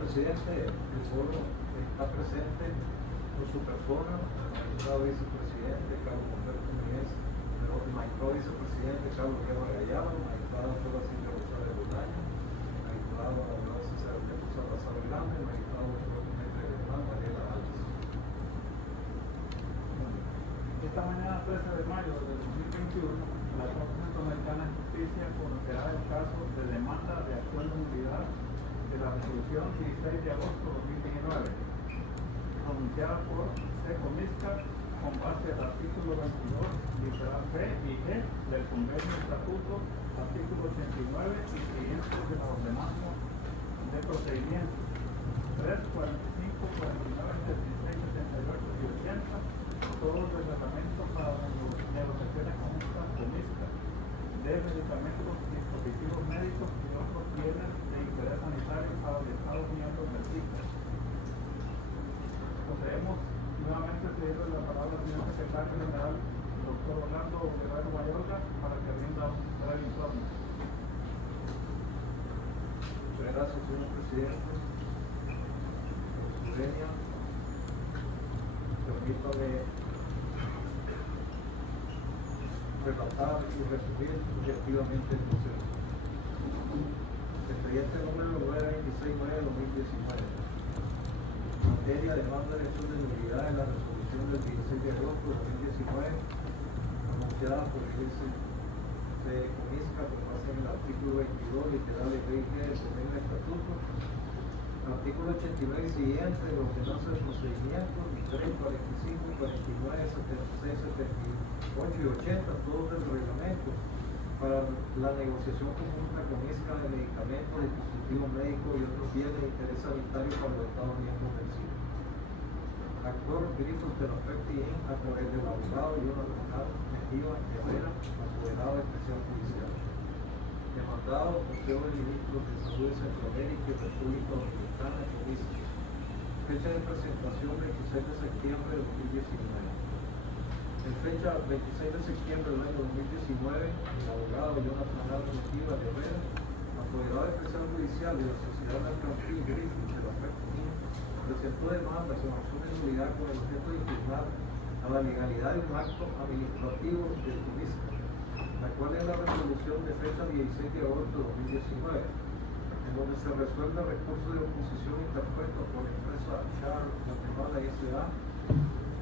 presidente, el foro está presente con su persona, el magistrado vicepresidente Carlos Humberto Núñez, el magistrado vicepresidente Carlos Guerra Gallardo, el magistrado Flora Silvia Rosales Bolaño, el magistrado abogado César Salazar Grande, el magistrado Jorge Germán Mariela Alves. Esta mañana 13 de mayo de 2021, la Corte Centroamericana de Justicia conocerá el caso de demanda de acción de nulidad de la resolución 16 de agosto de 2019, anunciada por Secomisca con base al artículo 22, literal B y G del Convenio Estatuto, artículo 89 y siguientes de la ordenanza de procedimiento 3, 45, 49, 76, 78 y 80, todos los reglamentos para negociaciones conjuntas de medicamentos, dispositivos médicos y otros bienes de interés sanitario para los Estados miembros del CICA. Procedemos nuevamente a pedirle la palabra al señor secretario general, el doctor Orlando Guerrero Mayorga, para que rinda un breve informe. Muchas gracias, señor presidente. Señoría, permítame relatar y resumir objetivamente el proceso. Expediente número 926/2019. Materia de demanda de acción de nulidad en la resolución del 16 de agosto de 2019, anunciada por el Secomisca con base en el artículo 22, literal B y G del Convenio de Estatuto, artículo 89 y siguiente de la ordenanza de procedimiento, 3, 45, 49, 76, 78 y 80, todos del reglamento para la negociación conjunta con ISCA de medicamentos, dispositivos médicos y otros bienes de interés sanitario para los Estados miembros del CICA. Actor Grifo Terapeuti Inc. a través del abogado Jonathan Mejía Herrera, apoderado especial judicial. Demandado Consejo de Ministros de Salud de Centroamérica y República Dominicana con ISCA. Fecha de presentación 26 de septiembre de 2019. En fecha 26 de septiembre del año 2019, el abogado Jonathan Mejía Herrera, apoderado especial judicial de la Sociedad Mercantil Grifo Terapeuti Inc., presentó demanda con acción de nulidad con el objeto de impugnar a la legalidad de un acto administrativo del CICA, la cual es la resolución de fecha 16 de agosto de 2019, en donde se resuelve el recurso de oposición interpuesto por la empresa Charles Guatemala S.A.,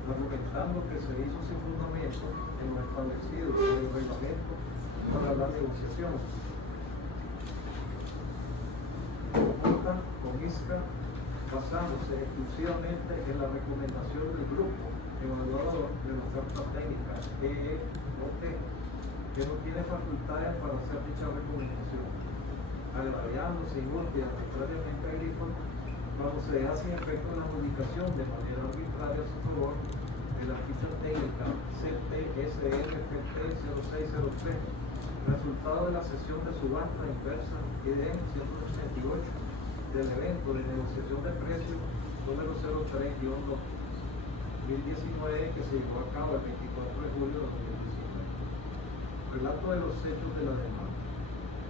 argumentando que se hizo sin fundamento en lo establecido en el reglamento para la negociación conjunta con ISCA, basándose exclusivamente en la recomendación del grupo evaluador de la oferta técnica EEOT, que no tiene facultades para hacer dicha recomendación, agraviándose inútil y arbitrariamente a Grifo cuando se deja sin efecto la modificación de manera arbitraria a su favor de la ficha técnica CTSRFT 0603, resultado de la sesión de subasta inversa EDM 188 del evento de negociación de precios número 03-2019 que se llevó a cabo el 24 de julio de 2019. Relato de los hechos de la demanda.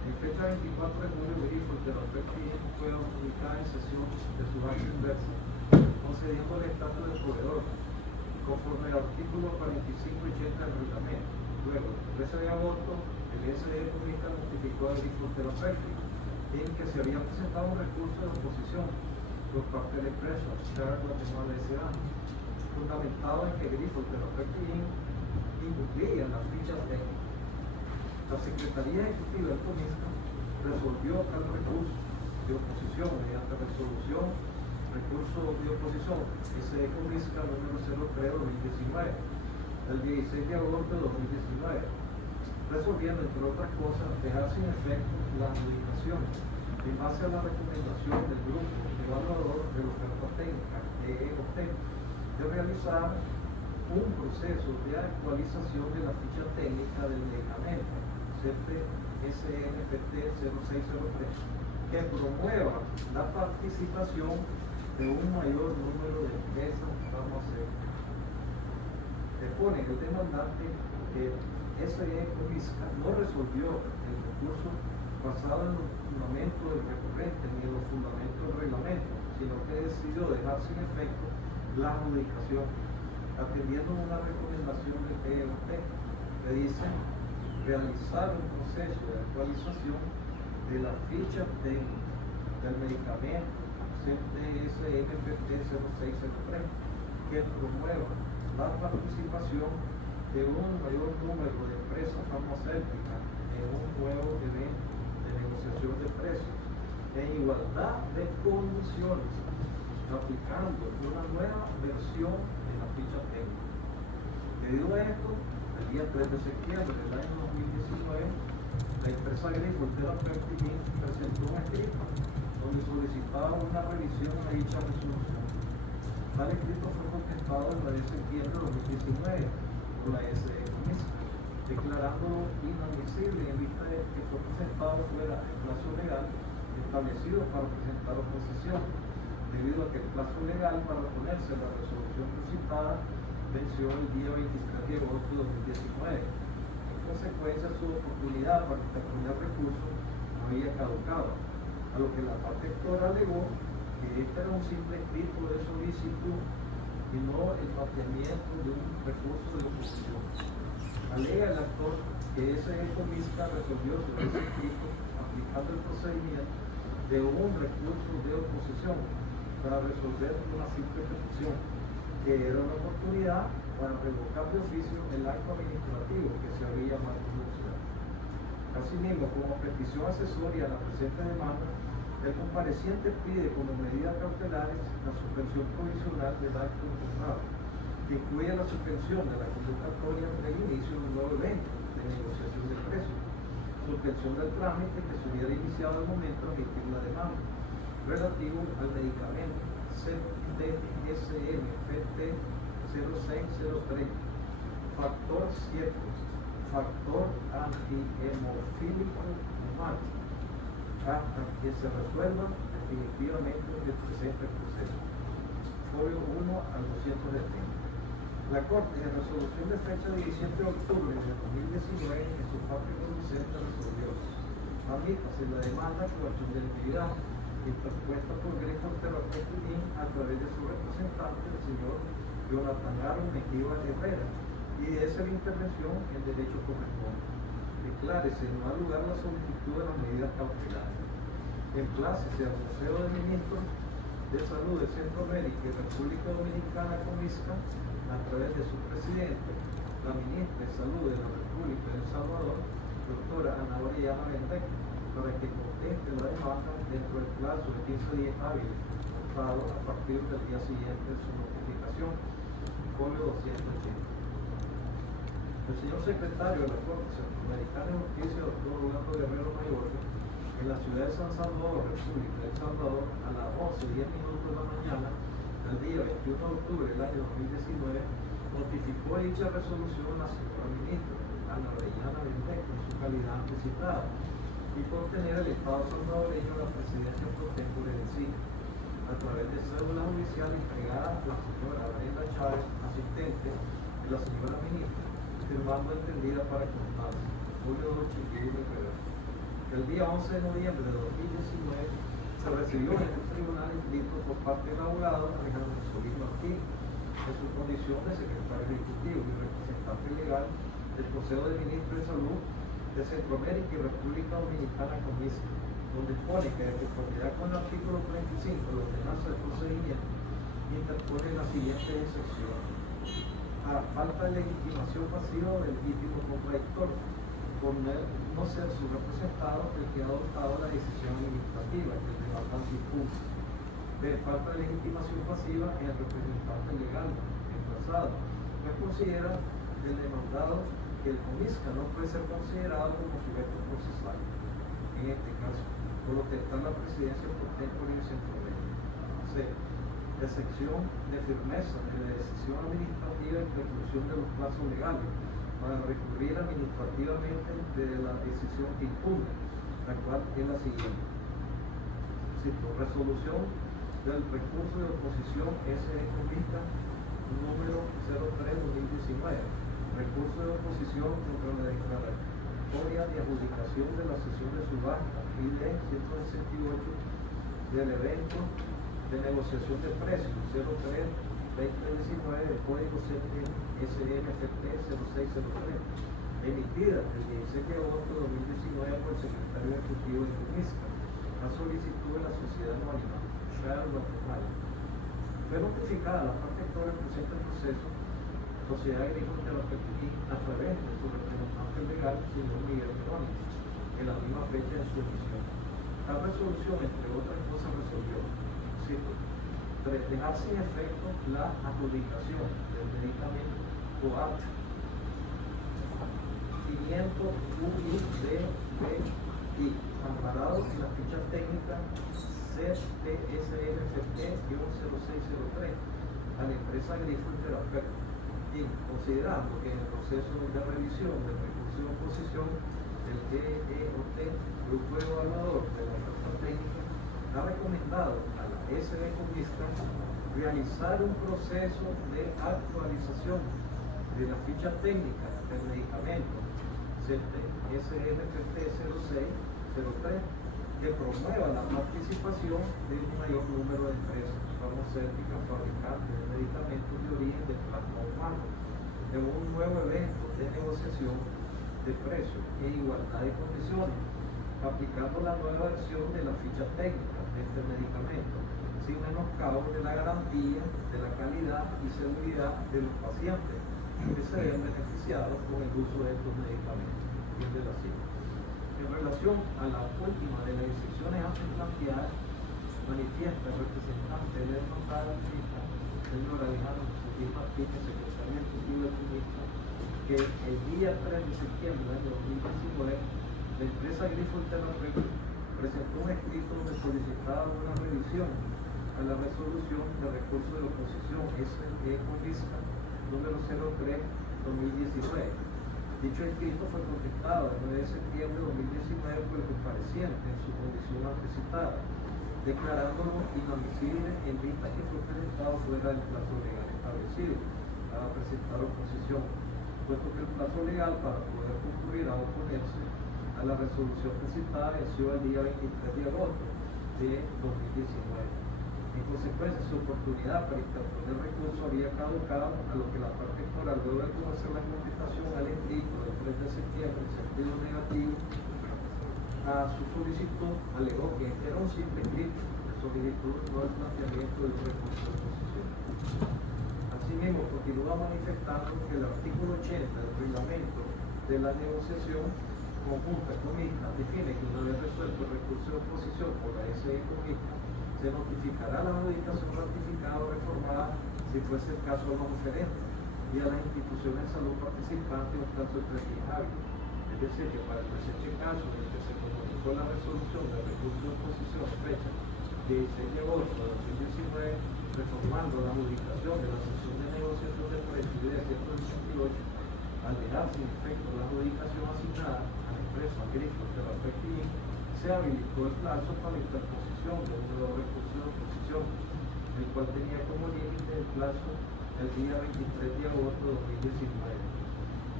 En fecha 24 de julio, Grifo Terapeuti Inc. fue publicada en sesión de subasta inversa, concediendo el estatus de proveedor, conforme al artículo 45 y 80 del reglamento. Luego, el 13 de agosto, el SE Comisca notificó a Grifo Terapeuti en que se había presentado un recurso de oposición por parte de la empresa Charles Guatemala S.A., fundamentado en que Grifo Terapeuti Inc. incumplía las fichas técnicas. La Secretaría Ejecutiva del Comisca resolvió tal recurso de oposición mediante resolución, recurso de oposición SE Comisca número 03-2019, el 16 de agosto de 2019, resolviendo, entre otras cosas, dejar sin efecto las modificaciones en base a la recomendación del grupo evaluador de la oferta técnica EEOT de realizar un proceso de actualización de la ficha técnica del medicamento CTSNFT 0603 que promueva la participación de un mayor número de empresas farmacéuticas. Expone el demandante que SE Comisca no resolvió el recurso basado en los fundamentos del recurrente ni en los fundamentos del reglamento, sino que decidió dejar sin efecto la adjudicación, atendiendo una recomendación del PEOT que dice realizar un proceso de actualización de la ficha técnica del medicamento CTS-MFT-0603 que promueva la participación de un mayor número de empresas farmacéuticas en un nuevo evento de negociación de precios en igualdad de condiciones, aplicando una nueva versión de la ficha técnica. Debido a esto, el día 3 de septiembre del año 2019, la empresa agrícola Fertilín presentó un escrito donde solicitaba una revisión a dicha resolución. Tal escrito fue contestado el 9 de septiembre de 2019 por la SEMIS, declarándolo inadmisible en vista de que fue presentado fuera del plazo legal establecido para presentar oposición, debido a que el plazo legal para oponerse a la resolución suscitada venció el día 23 de agosto de 2019. En consecuencia, su oportunidad para interponer recurso no había caducado, a lo que la parte actora alegó que este era un simple escrito de solicitud y no el planteamiento de un recurso de oposición. Alega el actor que ese economista resolvió sobre ese escrito aplicando el procedimiento de un recurso de oposición para resolver una simple petición, que era una oportunidad para revocar de oficio el acto administrativo que se había mal pronunciado. Asimismo, como petición accesoria a la presente demanda, el compareciente pide como medidas cautelares la suspensión provisional del acto impugnado, que incluye la suspensión de la convocatoria del inicio de un nuevo evento de negociación de precios, suspensión del trámite que se hubiera iniciado al momento de emitir la demanda, relativo al medicamento CTS-MFT-0603, factor 7, factor antihemofílico humano, hasta que se resuelva definitivamente el presente proceso. Folio 1 al 270. La Corte, en resolución de fecha de 17 de octubre de 2019, en su parte conducente resolvió: admítase la demanda por acción interpuesta por Greco Terapeutic a través de su representante, el señor Jonathan Aaron Mejía Herrera, y de esa intervención el derecho corresponde. Declárese no da lugar la solicitud de las medidas cautelares. Emplácese al Museo de Ministros de Salud de Centroamérica y República Dominicana, COMISCA, a través de su presidente, la ministra de Salud de la República de El Salvador, doctora Ana Orellana Vendec, para que conteste la demanda dentro del plazo de 15 días hábiles, contado a partir del día siguiente de su notificación. Folio 280. El señor secretario de la Corte Centroamericana de Justicia, doctor Rolando Guerrero Mayorga, en la ciudad de San Salvador, República de El Salvador, a las 11:10 de la mañana, el día 21 de octubre del año 2019, notificó dicha resolución a la señora ministra Ana Orellana Vendec en su calidad anticipada y por tener el Estado salvadoreño la presidencia por tempore en sí, a través de cédula judicial entregada a la señora Brenda Chávez, asistente de la señora ministra, firmando entendida para contarse. Julio 81 de febrero. El día 11 de noviembre de 2019 se recibió en el tribunal inscrito por parte del abogado Alejandro Solís Martín, en su condición de secretario ejecutivo y representante legal del Consejo de Ministros de Salud de Centroamérica y República Dominicana, COMISCA, donde pone que de conformidad con el artículo 35 de la ordenanza de procedimiento interpone la siguiente excepción: a falta de legitimación pasiva del legítimo contradictor, por no ser su representado el que ha adoptado la decisión administrativa, que es el demandante impulsa. B. Falta de legitimación pasiva en el representante legal emplazado. No considera el demandado que el COMISCA no puede ser considerado como sujeto procesal, en este caso, por lo que está en la presidencia por tempore en Centroamérica. C. Excepción de firmeza de la decisión administrativa en preclusión de los plazos legales para recurrir administrativamente de la decisión que impugna, la cual es la siguiente. Cito: resolución del recurso de oposición SE número 03/2019, recurso de oposición contra la convocatoria de adjudicación de la sesión de subasta ID 168 del evento de negociación de precios 03-2019 del Código SNFP 0603, emitida el 16 de agosto de 2019 por el secretario ejecutivo de MISCA, a solicitud de la sociedad anónima Sharon Guatemala. Fue notificada la parte actora del presente proceso, Sociedad Agrícola de la Pequín, a través de su representante legal, señor Miguel Verónica, en la misma fecha de su emisión. La resolución, entre otras cosas, resolvió, cito, dejar sin efecto la adjudicación del medicamento COAT 500 UIDBI, amparado en la ficha técnica CPSNFP-0603 a la empresa Grifo Terapéutico, y considerando que en el proceso de revisión del recurso de oposición del GEOT, Grupo Evaluador de la Oferta Técnica, ha recomendado a la SD Comista realizar un proceso de actualización de la ficha técnica del medicamento SNFP-0603 que promueva la participación de un mayor número de empresas farmacéuticas fabricantes de medicamentos de origen de plasma humano en un nuevo evento de negociación de precios en igualdad de condiciones, aplicando la nueva versión de la ficha técnica de este medicamento, sin menoscabo de la garantía de la calidad y seguridad de los pacientes que se ven beneficiados con el uso de estos medicamentos. Fin de la cita. En relación a la última de las decisiones antes planteadas, manifiesta el representante del notable señor Alejandro José Martínez, secretario ejecutivo del ministro, que el día 3 de septiembre del año 2019, la empresa Grifo Terapéutico presentó un escrito donde solicitaba una revisión a la resolución de recurso de oposición SE-Conisca número 03-2019. Dicho escrito fue contestado el 9 de septiembre de 2019 por el compareciente en su condición antecitada, declarándolo inadmisible en vista que fue presentado fuera del plazo legal establecido para presentar oposición, puesto que el plazo legal para poder concurrir a oponerse a la resolución presentada venció el día 23 de agosto de 2019. En consecuencia, su oportunidad para interponer recurso había caducado, a lo que la parte actora, luego de conocer la contestación al escrito del 3 de septiembre en sentido negativo a su solicitud, alegó que era un simple escrito de solicitud, no el planteamiento del recurso de oposición. Asimismo, continúa manifestando que el artículo 80 del reglamento de la negociación conjunta comista define que una vez resuelto el recurso de oposición por la SE comista, se notificará la adjudicación ratificada o reformada si fuese el caso a los oferentes y a las instituciones de salud participantes en un plazo de 3 días hábiles. Es decir, que para el presente caso en el que se comunicó la resolución del recurso de oposición fecha 16 de agosto de 2019, reformando la adjudicación de la sesión de negociación de precios de 188, al dejar sin efecto la adjudicación asignada a la empresa Grifo Terapéutico, se habilitó el plazo para la interposición de un nuevo recurso de oposición, el cual tenía como límite el plazo el día 23 de agosto de 2019.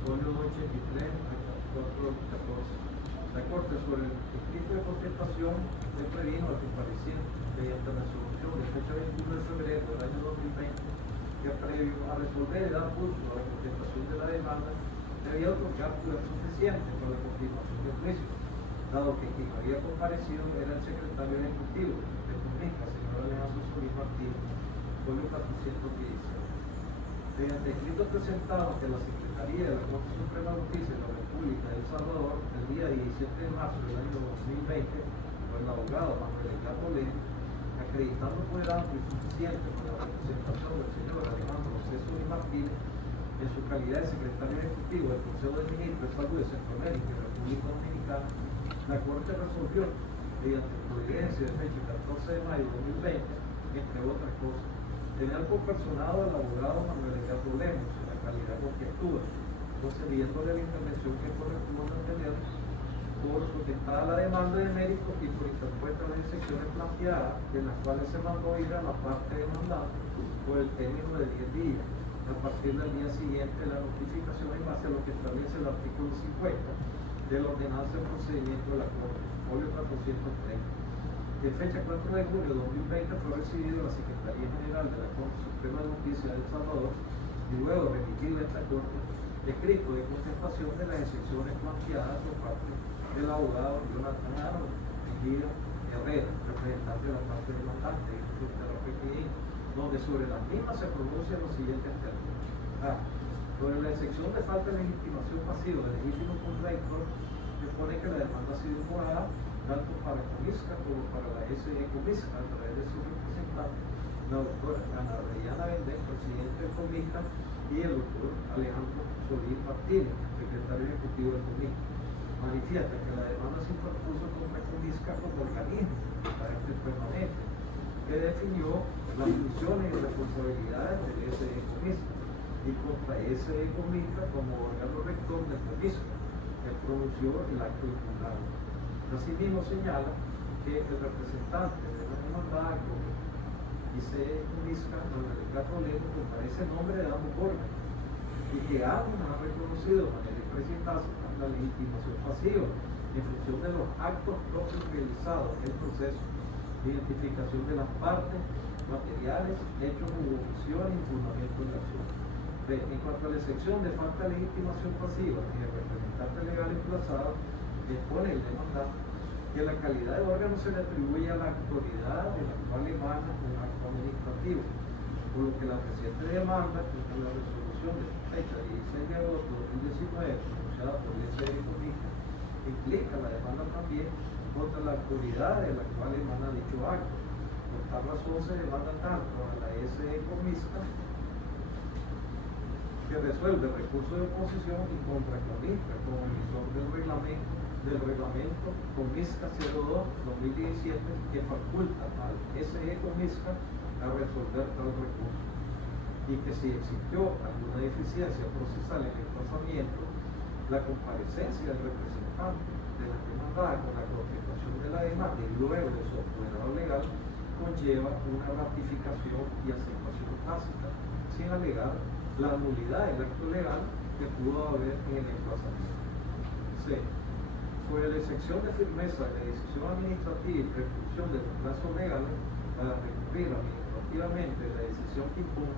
Folio 83 hasta 414. La Corte, sobre el escrito de contestación, se previno al compareciente mediante resolución de fecha 21 de febrero del año 2020 que previo a resolver y dar curso a la contestación de la demanda debía otorgar poder suficiente para la continuación del juicio, dado que quien había comparecido era el secretario ejecutivo de Comunica, señor Alejandro Solís Martínez, folio 416. Mediante escrito presentado ante la Secretaría de la Corte Suprema de Justicia de la República de El Salvador el día 17 de marzo del año 2020, por el abogado Manuel Edgardo Leno, acreditando poder amplio y suficiente para la representación del señor Alejandro José Solís Martínez en su calidad de secretario ejecutivo del Consejo de Ministros de Salud de Centroamérica y República Dominicana, la Corte resolvió, mediante providencia de fecha 14 de mayo de 2020, entre otras cosas, tener por personado al abogado Manuel Edgardo Lemos en la calidad con que actúa, concediéndole la intervención que corresponde tener por contestada la demanda de mérito y por interpuestas las excepciones planteadas, en las cuales se mandó ir a la parte demandante por el término de 10 días, a partir del día siguiente de la notificación en base a lo que establece el artículo 50 de la ordenanza de procedimiento de la Corte, folio 430. En fecha 4 de julio de 2020 fue recibido la Secretaría General de la Corte Suprema de Justicia de El Salvador y luego remitido a esta Corte escrito de contestación de las excepciones planteadas por parte del abogado Jonathan Arnold Mejía Herrera, representante de la parte demandante y de donde sobre las mismas se pronuncian los siguientes términos. A. Sobre la excepción de falta de legitimación pasiva de legítimo contradictor, expone que la demanda ha sido impugnada tanto para Comisca como para la SE Comisca a través de su representante, la doctora Ana Reyana Vendés, presidente de Comisca, y el doctor Alejandro Solís Martínez, secretario ejecutivo de Comisca. Manifiesta que la demanda se interpuso contra Comisca como organismo de carácter permanente, que definió las funciones y responsabilidades del SE Comisca y contra SE Comisca como órgano rector del Comisca, que pronunció el acto impugnado. Asimismo señala que el representante de la demandada SE Comisca, Manuel Carlos Lemo, comparece en nombre de ambos órganos y que ambos han reconocido de manera expresa la legitimación pasiva en función de los actos propios realizados en el proceso de identificación de las partes, materiales, hechos u omisiones y fundamento de la acción. B. En cuanto a la excepción de falta de legitimación pasiva y el representante legal emplazado, expone el demandante que la calidad de órgano se le atribuye a la autoridad de la cual emana un acto administrativo, por lo que la reciente demanda, en la resolución de fecha 16 de agosto de 2019, pronunciada por el SE Comisca, implica la demanda también contra la autoridad de la cual emana dicho acto. Por tal razón se demanda tanto a la SE Comisca, que resuelve el recurso de oposición y contra Comisca como emisor del reglamento Comisca 02-2017 que faculta al SE Comisca a resolver tal recurso, y que si existió alguna deficiencia procesal en el pasamiento, la comparecencia del representante de la demandada con la contestación de la demanda y luego de su apoderado legal conlleva una ratificación y aceptación tácita sin alegar la nulidad del acto legal que pudo haber en el emplazamiento. C. Sobre la excepción de firmeza de la decisión administrativa y prescripción de los plazos legales para recurrir administrativamente la decisión que impone,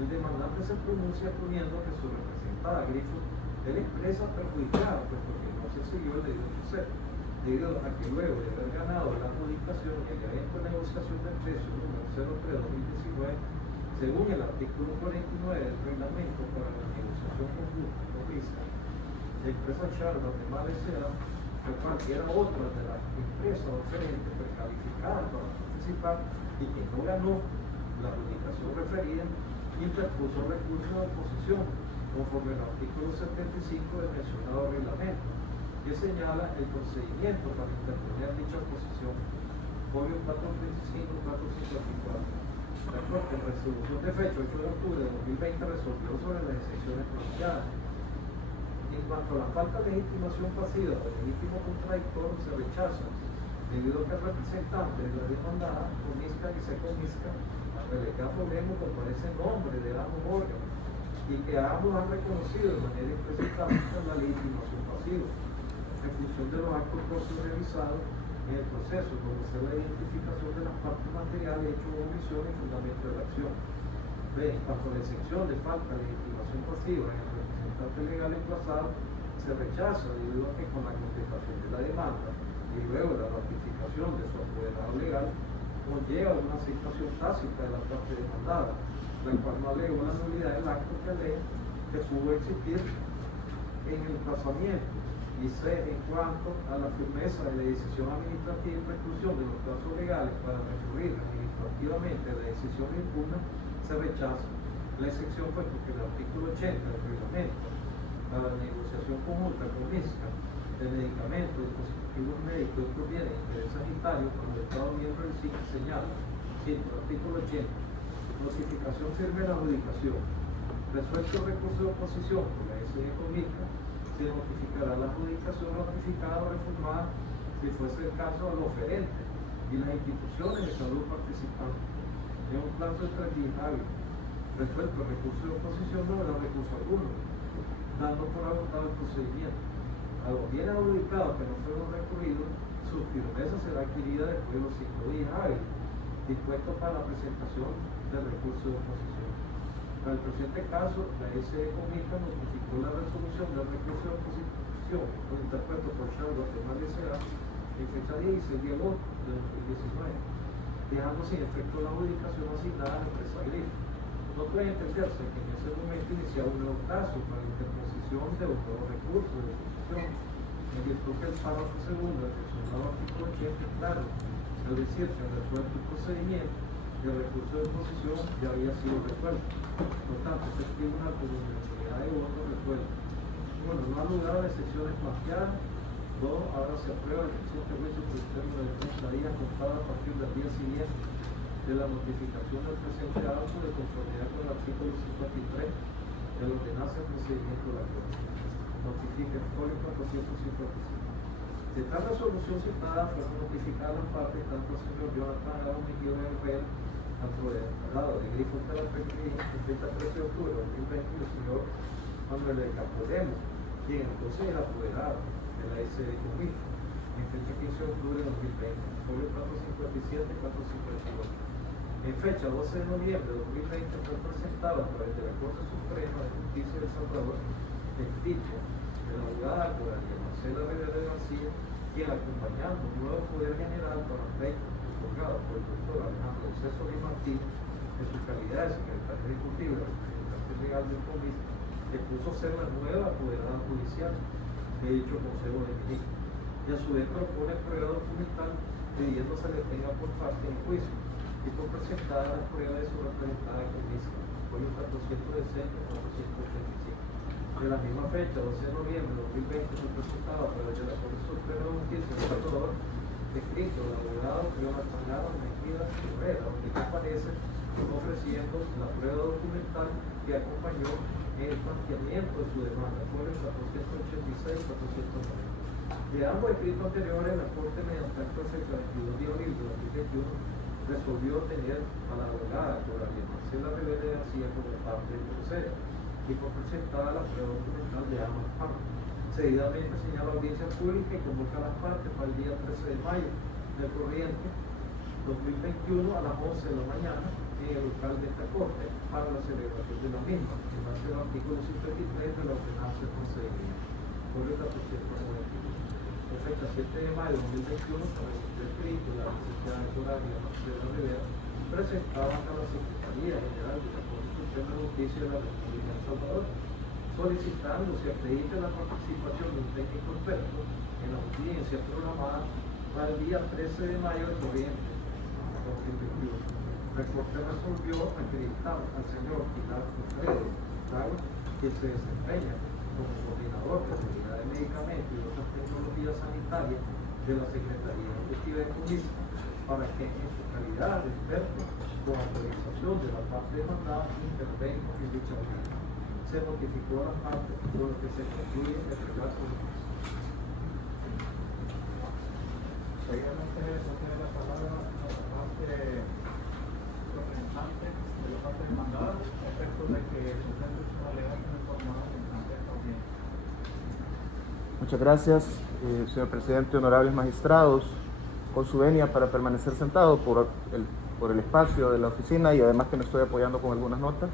el demandante se pronuncia poniendo que su representada grifo él expresa perjudicada, puesto que no se siguió el debido proceso, debido a que luego de haber ganado la adjudicación y el evento de negociación del precio número 03-2019, según el artículo 49 del reglamento para la negociación conjunta con Comisca, la empresa Charla de Malesera, el cual era otra de las empresas oferentes precalificadas para participar y que no ganó la adjudicación referida, interpuso recurso de oposición conforme al artículo 75 del mencionado reglamento, que señala el procedimiento para interponer dicha oposición, folio 435-454. La Corte, en resolución de fecha 8 de octubre de 2020, resolvió sobre las excepciones planteadas. En cuanto a la falta de legitimación pasiva o legítimo contradictor, se rechaza, debido a que el representante de la demandada, Comisca y se Comisca, Relecado Lemo, comparece en nombre de ambos órganos y que ambos han reconocido de manera expresa la legitimación pasiva en función de los actos propios realizados en el proceso, como ser la identificación de las partes materiales, hechos o omisiones y fundamento de la acción. B. En cuanto a la excepción de falta de legitimación pasiva en el representante legal emplazado, se rechaza debido a que con la contestación de la demanda y luego la ratificación de su apoderado legal conlleva una aceptación tácita de la parte demandada, la cual no alegó la nulidad del acto que pudo existir en el emplazamiento. Y C. En cuanto a la firmeza de la decisión administrativa y preclusión de los plazos legales para recurrir administrativamente a la decisión impugna, se rechaza la excepción, puesto que el artículo 80 del reglamento para la negociación conjunta con Comisca de medicamentos, dispositivos médicos y otros bienes de interés sanitario por el Estado miembro del SIC señala, cito, artículo 80, notificación firme de la adjudicación. Resuelto el recurso de oposición por la SE Comisca, se notificará la adjudicación ratificada o reformada, si fuese el caso, al oferente y las instituciones de salud participantes en un plazo de 3 días hábiles. Resuelto el recurso de oposición, no habrá recurso alguno, dando por agotado el procedimiento. A los bienes adjudicados que no fueron recurridos, su firmeza será adquirida después de los 5 días hábiles, dispuesto para la presentación del recurso de oposición. Para el presente caso, la SE Comica notificó la resolución del recurso de oposición con interpuesto por Chávez Guatemala S.A. en fecha 16 de agosto de 2019, dejando sin efecto la adjudicación asignada a la empresa Grifo. No puede entenderse que en ese momento iniciaba un nuevo caso para la interposición de un nuevo recurso de oposición, en virtud que el párrafo segundo del mencionado artículo 80 es claro, al decir que el resuelto el procedimiento y el recurso de oposición ya había sido resuelto. Por tanto, este tribunal por unanimidad de votos resuelto. Bueno, no ha lugar a excepciones planteadas. 2. Ahora se aprueba el presente juicio por el término de 30 días contado a partir del día siguiente de la notificación del presente acto de conformidad con el artículo 53 de la ordenanza de procedimiento de la Corte. Notifica el folio 455. De tal resolución citada fue notificada en parte tanto al señor Jonathan Arao Mejía Herrera, apoderado de Grifo Terapéutica, en fecha 13 de octubre de 2020, y el señor Manuel de Capodemo, quien entonces era apoderado de la SE Comica, en fecha 15 de octubre de 2020, folio 457-458. En fecha 12 de noviembre de 2020 fue presentado a través de la Corte Suprema de Justicia de El Salvador escrito de la abogada Coralia Marcela Rivera García, quien acompañando un nuevo Poder General para el pleito otorgado por el doctor Alejandro José Solís Martín en su calidad de secretario ejecutivo de la representación legal del COMIS, que puso ser la nueva apoderada judicial de dicho Consejo de Ministros, y a su vez propone prueba documental pidiendo se le tenga por parte en juicio y por presentar la prueba de su representada Comisa, folio 460-485. De la misma fecha, 12 de noviembre de 2020, fue presentado a través de la Corte Suprema de Justicia de El Salvador, escrito del abogado Jonathan Arao Mejía Herrera, donde aparece ofreciendo la prueba documental que acompañó el planteamiento de su demanda, folio 486-490. De ambos escritos anteriores, la Corte, mediante acto de fecha 22 de abril de 2021, resolvió tener a la abogada Coralia Marcela Rivera García como parte del proceso y por presentar la prueba documental de ambas partes. Seguidamente señala la audiencia pública y convoca a las partes para el día 13 de mayo del corriente 2021 a las 11 de la mañana en el local de esta Corte para la celebración de la misma, en base al artículo 53 de la ordenanza de procedimiento. Folio 491. En fecha 7 de mayo de 2021, por el escrito de la licenciada Coralia Marcela Rivera, presentaba a la Secretaría General de la Corte Suprema de Justicia de la República de El Salvador, solicitando se acredite la participación de un técnico experto en la audiencia programada para el día 13 de mayo del corriente 2021. La Corte resolvió acreditar al señor Pilar Alfredo Tago, que se desempeña como coordinador de seguridad de medicamentos y otras tecnologías sanitarias de la Secretaría Ejecutiva de Comisa, para que en su calidad de experto, con autorización de la parte demandada, intervenga en dicha audiencia. Se notificó a las partes, por lo que se concluye el relato de juicio. Seguidamente no tiene la palabra la parte representante de la parte demandada, a efectos de que el presente es una alegación informada en esta audiencia. Muchas gracias, señor presidente, honorables magistrados, con su venia para permanecer sentado por el espacio de la oficina y además que me estoy apoyando con algunas notas.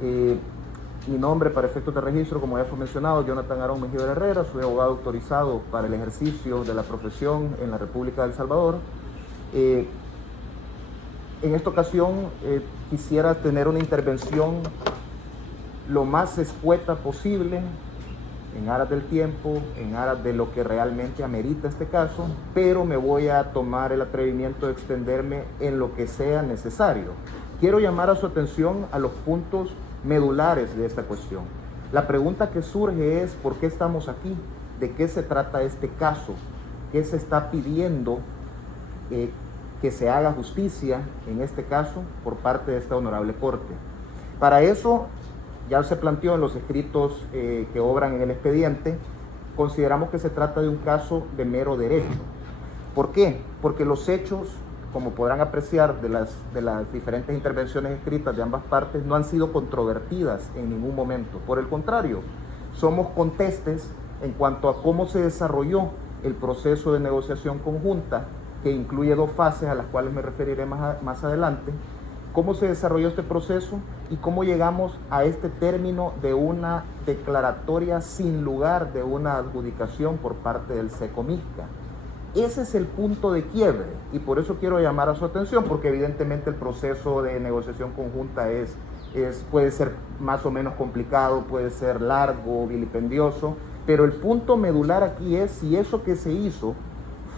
Mi nombre para efectos de registro, como ya fue mencionado, Jonathan Arao Mejía Herrera, soy abogado autorizado para el ejercicio de la profesión en la República de El Salvador. En esta ocasión quisiera tener una intervención lo más escueta posible, en aras del tiempo, en aras de lo que realmente amerita este caso, pero me voy a tomar el atrevimiento de extenderme en lo que sea necesario. Quiero llamar a su atención a los puntos medulares de esta cuestión. La pregunta que surge es: ¿por qué estamos aquí? ¿De qué se trata este caso? ¿Qué se está pidiendo que se haga justicia en este caso por parte de esta honorable Corte? Para eso, ya se planteó en los escritos que obran en el expediente, consideramos que se trata de un caso de mero derecho. ¿Por qué? Porque los hechos, como podrán apreciar de las diferentes intervenciones escritas de ambas partes, no han sido controvertidas en ningún momento. Por el contrario, somos contestes en cuanto a cómo se desarrolló el proceso de negociación conjunta, que incluye 2 fases a las cuales me referiré más adelante, cómo se desarrolló este proceso y cómo llegamos a este término de una declaratoria sin lugar de una adjudicación por parte del SECOMISCA. Ese es el punto de quiebre y por eso quiero llamar a su atención, porque evidentemente el proceso de negociación conjunta puede ser más o menos complicado, puede ser largo, vilipendioso, pero el punto medular aquí es si eso que se hizo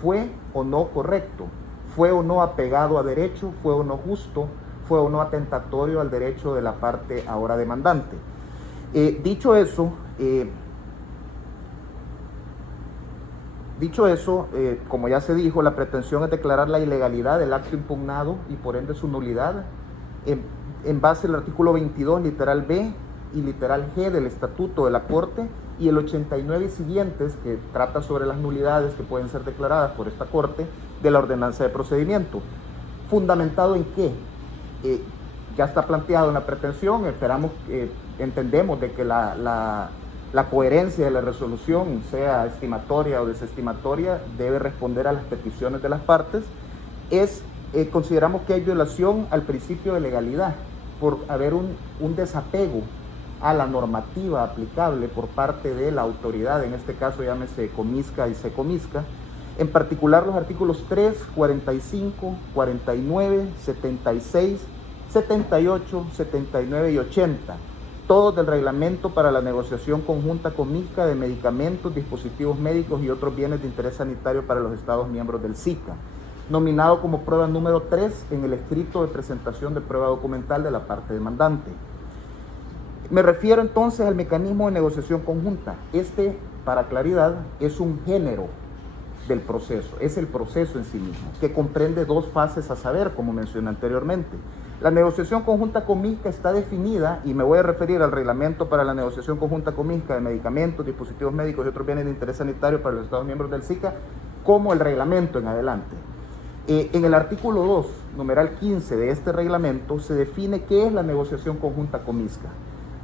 fue o no correcto, fue o no apegado a derecho, fue o no justo, fue o no atentatorio al derecho de la parte ahora demandante. Dicho eso, como ya se dijo, la pretensión es declarar la ilegalidad del acto impugnado y por ende su nulidad en base al artículo 22, literal B y literal G del Estatuto de la Corte y el 89 y siguientes, que trata sobre las nulidades que pueden ser declaradas por esta Corte de la ordenanza de procedimiento. ¿Fundamentado en qué? Ya está planteado en la pretensión, entendemos de que la coherencia de la resolución, sea estimatoria o desestimatoria, debe responder a las peticiones de las partes. Consideramos que hay violación al principio de legalidad por haber un desapego a la normativa aplicable por parte de la autoridad, en este caso llámese Comisca y SECOMISCA, en particular los artículos 3, 45, 49, 76, 78, 79 y 80, todos del reglamento para la negociación conjunta Comisca de medicamentos, dispositivos médicos y otros bienes de interés sanitario para los Estados miembros del SICA, nominado como prueba número 3 en el escrito de presentación de prueba documental de la parte demandante. Me refiero entonces al mecanismo de negociación conjunta. Para claridad, es un género del proceso, es el proceso en sí mismo, que comprende 2 fases a saber, como mencioné anteriormente. La negociación conjunta Comisca está definida, y me voy a referir al reglamento para la negociación conjunta Comisca de medicamentos, dispositivos médicos y otros bienes de interés sanitario para los Estados miembros del SICA, como el reglamento en adelante. En el artículo 2, numeral 15 de este reglamento, se define qué es la negociación conjunta Comisca.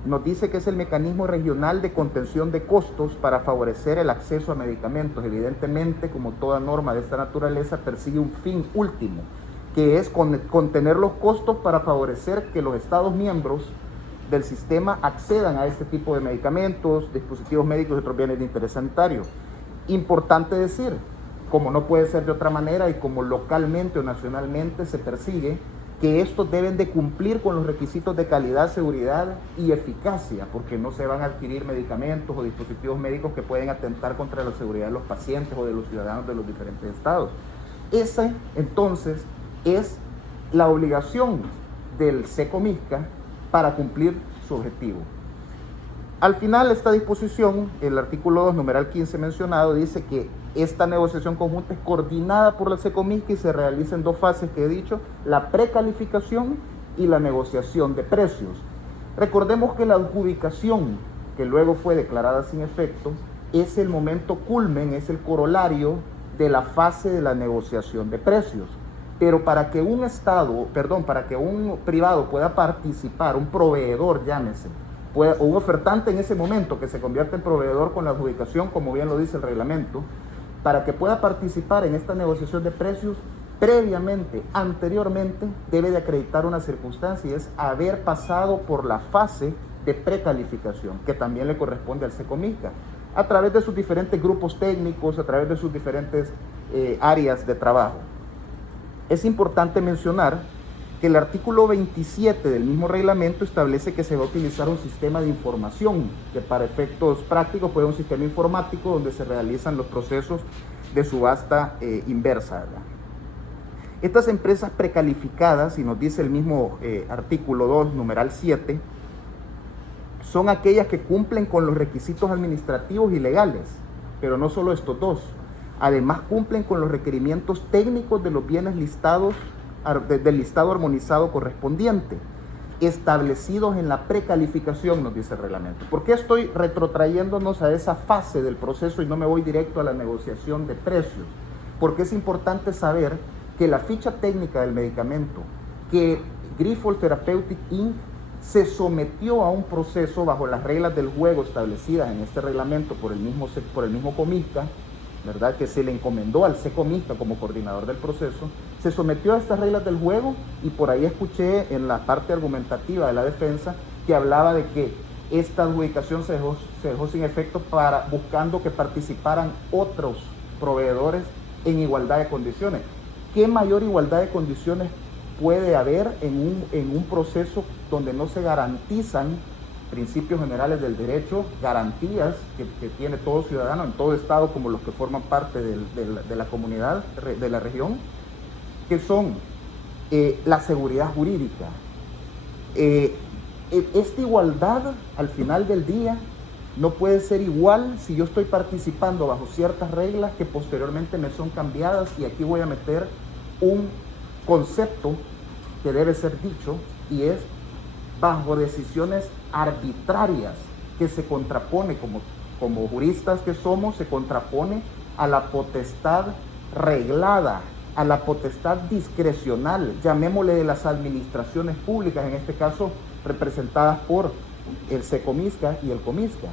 Nos dice que es el mecanismo regional de contención de costos para favorecer el acceso a medicamentos. Evidentemente, como toda norma de esta naturaleza, persigue un fin último, que es contener los costos para favorecer que los Estados miembros del sistema accedan a este tipo de medicamentos, dispositivos médicos y otros bienes de interés sanitario. Importante decir, como no puede ser de otra manera y como localmente o nacionalmente se persigue, que estos deben de cumplir con los requisitos de calidad, seguridad y eficacia, porque no se van a adquirir medicamentos o dispositivos médicos que pueden atentar contra la seguridad de los pacientes o de los ciudadanos de los diferentes estados. Esa, entonces, es la obligación del SECOMISCA para cumplir su objetivo. Al final, esta disposición, el artículo 2, numeral 15 mencionado, dice que esta negociación conjunta es coordinada por la SECOMISCA y se realiza en 2 fases que he dicho, la precalificación y la negociación de precios. Recordemos que la adjudicación, que luego fue declarada sin efecto, es el momento culmen, es el corolario de la fase de la negociación de precios. Pero para que un privado pueda participar, un proveedor, llámese, o un ofertante en ese momento que se convierte en proveedor con la adjudicación, como bien lo dice el reglamento, para que pueda participar en esta negociación de precios, previamente, anteriormente, debe de acreditar una circunstancia y es haber pasado por la fase de precalificación, que también le corresponde al SECOMISCA, a través de sus diferentes grupos técnicos, a través de sus diferentes áreas de trabajo. Es importante mencionar que el artículo 27 del mismo reglamento establece que se va a utilizar un sistema de información, que para efectos prácticos puede ser un sistema informático donde se realizan los procesos de subasta inversa, ¿verdad? Estas empresas precalificadas, y nos dice el mismo artículo 2, numeral 7, son aquellas que cumplen con los requisitos administrativos y legales, pero no solo estos 2, además cumplen con los requerimientos técnicos de los bienes listados del listado armonizado correspondiente, establecidos en la precalificación, nos dice el reglamento. ¿Por qué estoy retrotrayéndonos a esa fase del proceso y no me voy directo a la negociación de precios? Porque es importante saber que la ficha técnica del medicamento que Grifols Therapeutic Inc. se sometió a un proceso bajo las reglas del juego establecidas en este reglamento por el mismo Comisca, ¿verdad? Que se le encomendó al Comisca como coordinador del proceso, se sometió a estas reglas del juego, y por ahí escuché en la parte argumentativa de la defensa que hablaba de que esta adjudicación se dejó sin efecto buscando que participaran otros proveedores en igualdad de condiciones. ¿Qué mayor igualdad de condiciones puede haber en un proceso donde no se garantizan principios generales del derecho, garantías que tiene todo ciudadano en todo estado, como los que forman parte de la comunidad, de la región, que son la seguridad jurídica? Esta igualdad, al final del día, no puede ser igual si yo estoy participando bajo ciertas reglas que posteriormente me son cambiadas, y aquí voy a meter un concepto que debe ser dicho, y es bajo decisiones arbitrarias, que se contrapone, como juristas que somos, se contrapone a la potestad reglada, a la potestad discrecional, llamémosle, de las administraciones públicas, en este caso representadas por el Comisca y el Comisca.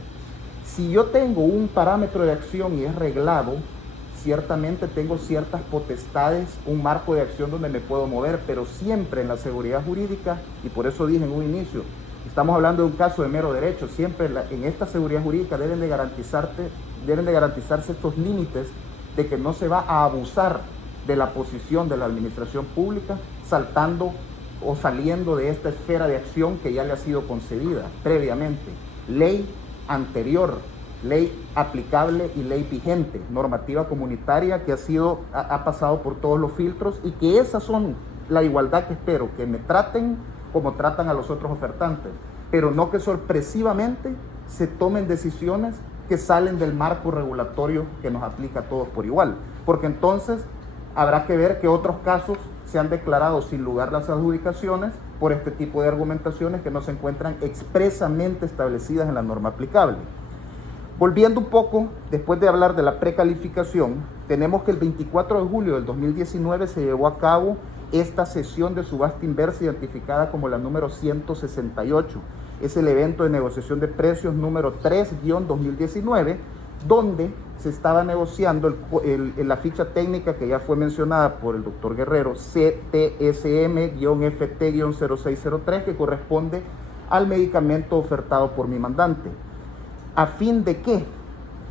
Si yo tengo un parámetro de acción y es reglado, ciertamente tengo ciertas potestades, un marco de acción donde me puedo mover, pero siempre en la seguridad jurídica, y por eso dije en un inicio, estamos hablando de un caso de mero derecho, siempre en esta seguridad jurídica deben de garantizarse estos límites de que no se va a abusar de la posición de la administración pública, saltando o saliendo de esta esfera de acción que ya le ha sido concedida previamente. Ley anterior, ley aplicable y ley vigente, normativa comunitaria que ha pasado por todos los filtros, y que esas son la igualdad que espero, que me traten como tratan a los otros ofertantes, pero no que sorpresivamente se tomen decisiones que salen del marco regulatorio que nos aplica a todos por igual, porque entonces habrá que ver que otros casos se han declarado sin lugar las adjudicaciones por este tipo de argumentaciones que no se encuentran expresamente establecidas en la norma aplicable. Volviendo un poco, después de hablar de la precalificación, tenemos que el 24 de julio del 2019 se llevó a cabo esta sesión de subasta inversa identificada como la número 168. Es el evento de negociación de precios número 3-2019, donde se estaba negociando la ficha técnica que ya fue mencionada por el doctor Guerrero, CTSM-FT-0603, que corresponde al medicamento ofertado por mi mandante. ¿A fin de qué?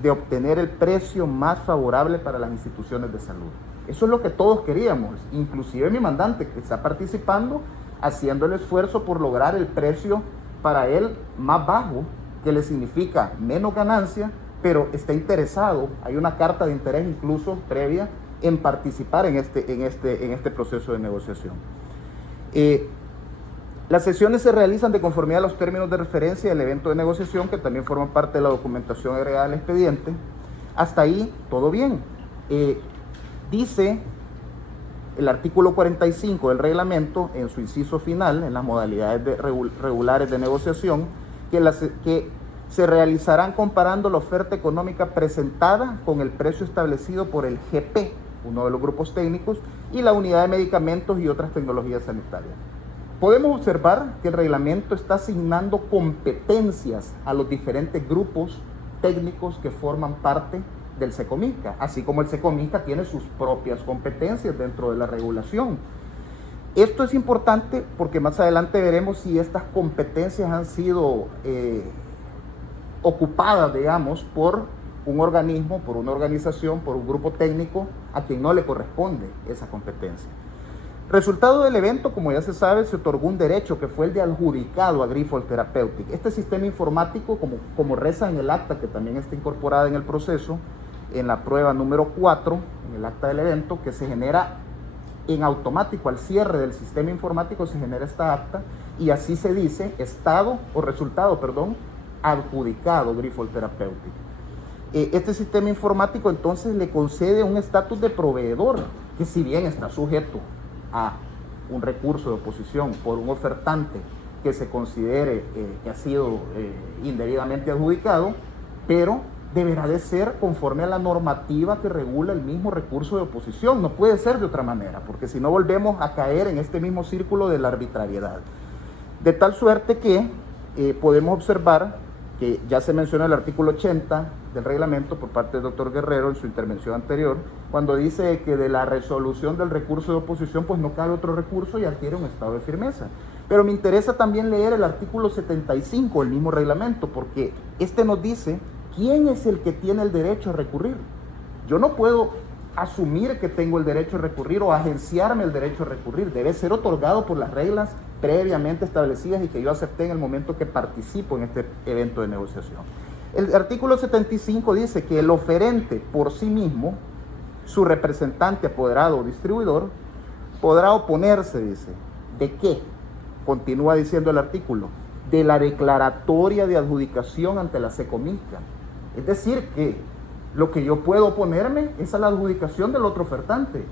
De obtener el precio más favorable para las instituciones de salud. Eso es lo que todos queríamos, inclusive mi mandante, que está participando, haciendo el esfuerzo por lograr el precio para él más bajo, que le significa menos ganancia, pero está interesado, hay una carta de interés incluso previa en participar en este proceso de negociación. Las sesiones se realizan de conformidad a los términos de referencia del evento de negociación, que también forman parte de la documentación agregada al expediente. Hasta ahí, todo bien. Dice el artículo 45 del reglamento, en su inciso final, en las modalidades regulares de negociación, que se realizarán comparando la oferta económica presentada con el precio establecido por el GP, uno de los grupos técnicos, y la unidad de medicamentos y otras tecnologías sanitarias. Podemos observar que el reglamento está asignando competencias a los diferentes grupos técnicos que forman parte del Comisca, así como el Comisca tiene sus propias competencias dentro de la regulación. Esto es importante porque más adelante veremos si estas competencias han sido ocupadas, digamos, por un organismo, por una organización, por un grupo técnico a quien no le corresponde esa competencia. Resultado del evento, como ya se sabe, se otorgó un derecho que fue el de adjudicado a Grifols Therapeutics. Este sistema informático, como reza en el acta, que también está incorporada en el proceso, en la prueba número 4, en el acta del evento, que se genera en automático al cierre del sistema informático, se genera esta acta, y así se dice resultado, adjudicado Grifols Therapeutics. Este sistema informático entonces le concede un estatus de proveedor, que si bien está sujeto a un recurso de oposición por un ofertante que se considere que ha sido indebidamente adjudicado, pero deberá de ser conforme a la normativa que regula el mismo recurso de oposición. No puede ser de otra manera, porque si no volvemos a caer en este mismo círculo de la arbitrariedad. De tal suerte que podemos observar que ya se menciona el artículo 80 del reglamento por parte del doctor Guerrero en su intervención anterior, cuando dice que de la resolución del recurso de oposición pues no cabe otro recurso y adquiere un estado de firmeza. Pero me interesa también leer el artículo 75 del mismo reglamento, porque este nos dice quién es el que tiene el derecho a recurrir. Yo no puedo asumir que tengo el derecho a recurrir o agenciarme el derecho a recurrir. Debe ser otorgado por las reglas previamente establecidas y que yo acepté en el momento que participo en este evento de negociación. El artículo 75 dice que el oferente por sí mismo, su representante, apoderado o distribuidor, podrá oponerse, dice. ¿De qué? Continúa diciendo el artículo, de la declaratoria de adjudicación ante la SECOMISCA. Es decir, que lo que yo puedo oponerme es a la adjudicación del otro ofertante,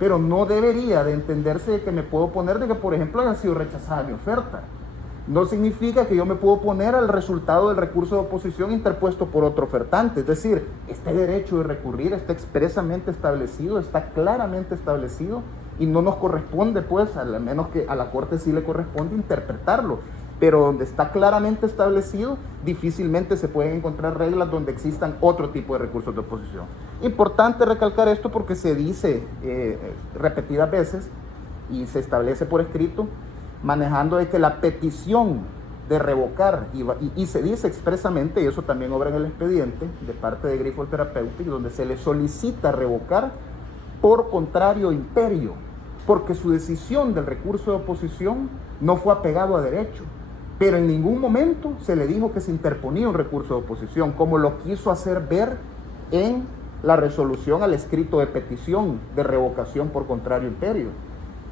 pero no debería de entenderse de que me puedo oponer de que, por ejemplo, haya sido rechazada mi oferta. No significa que yo me puedo oponer al resultado del recurso de oposición interpuesto por otro ofertante. Es decir, este derecho de recurrir está expresamente establecido, está claramente establecido y no nos corresponde, pues, al menos que a la Corte sí le corresponde interpretarlo. Pero donde está claramente establecido, difícilmente se pueden encontrar reglas donde existan otro tipo de recursos de oposición. Importante recalcar esto porque se dice repetidas veces y se establece por escrito, manejando de que la petición de revocar, y se dice expresamente, y eso también obra en el expediente de parte de Grifols Therapeutics, donde se le solicita revocar por contrario imperio, porque su decisión del recurso de oposición no fue apegado a derecho, pero en ningún momento se le dijo que se interponía un recurso de oposición, como lo quiso hacer ver en la resolución al escrito de petición de revocación por contrario imperio,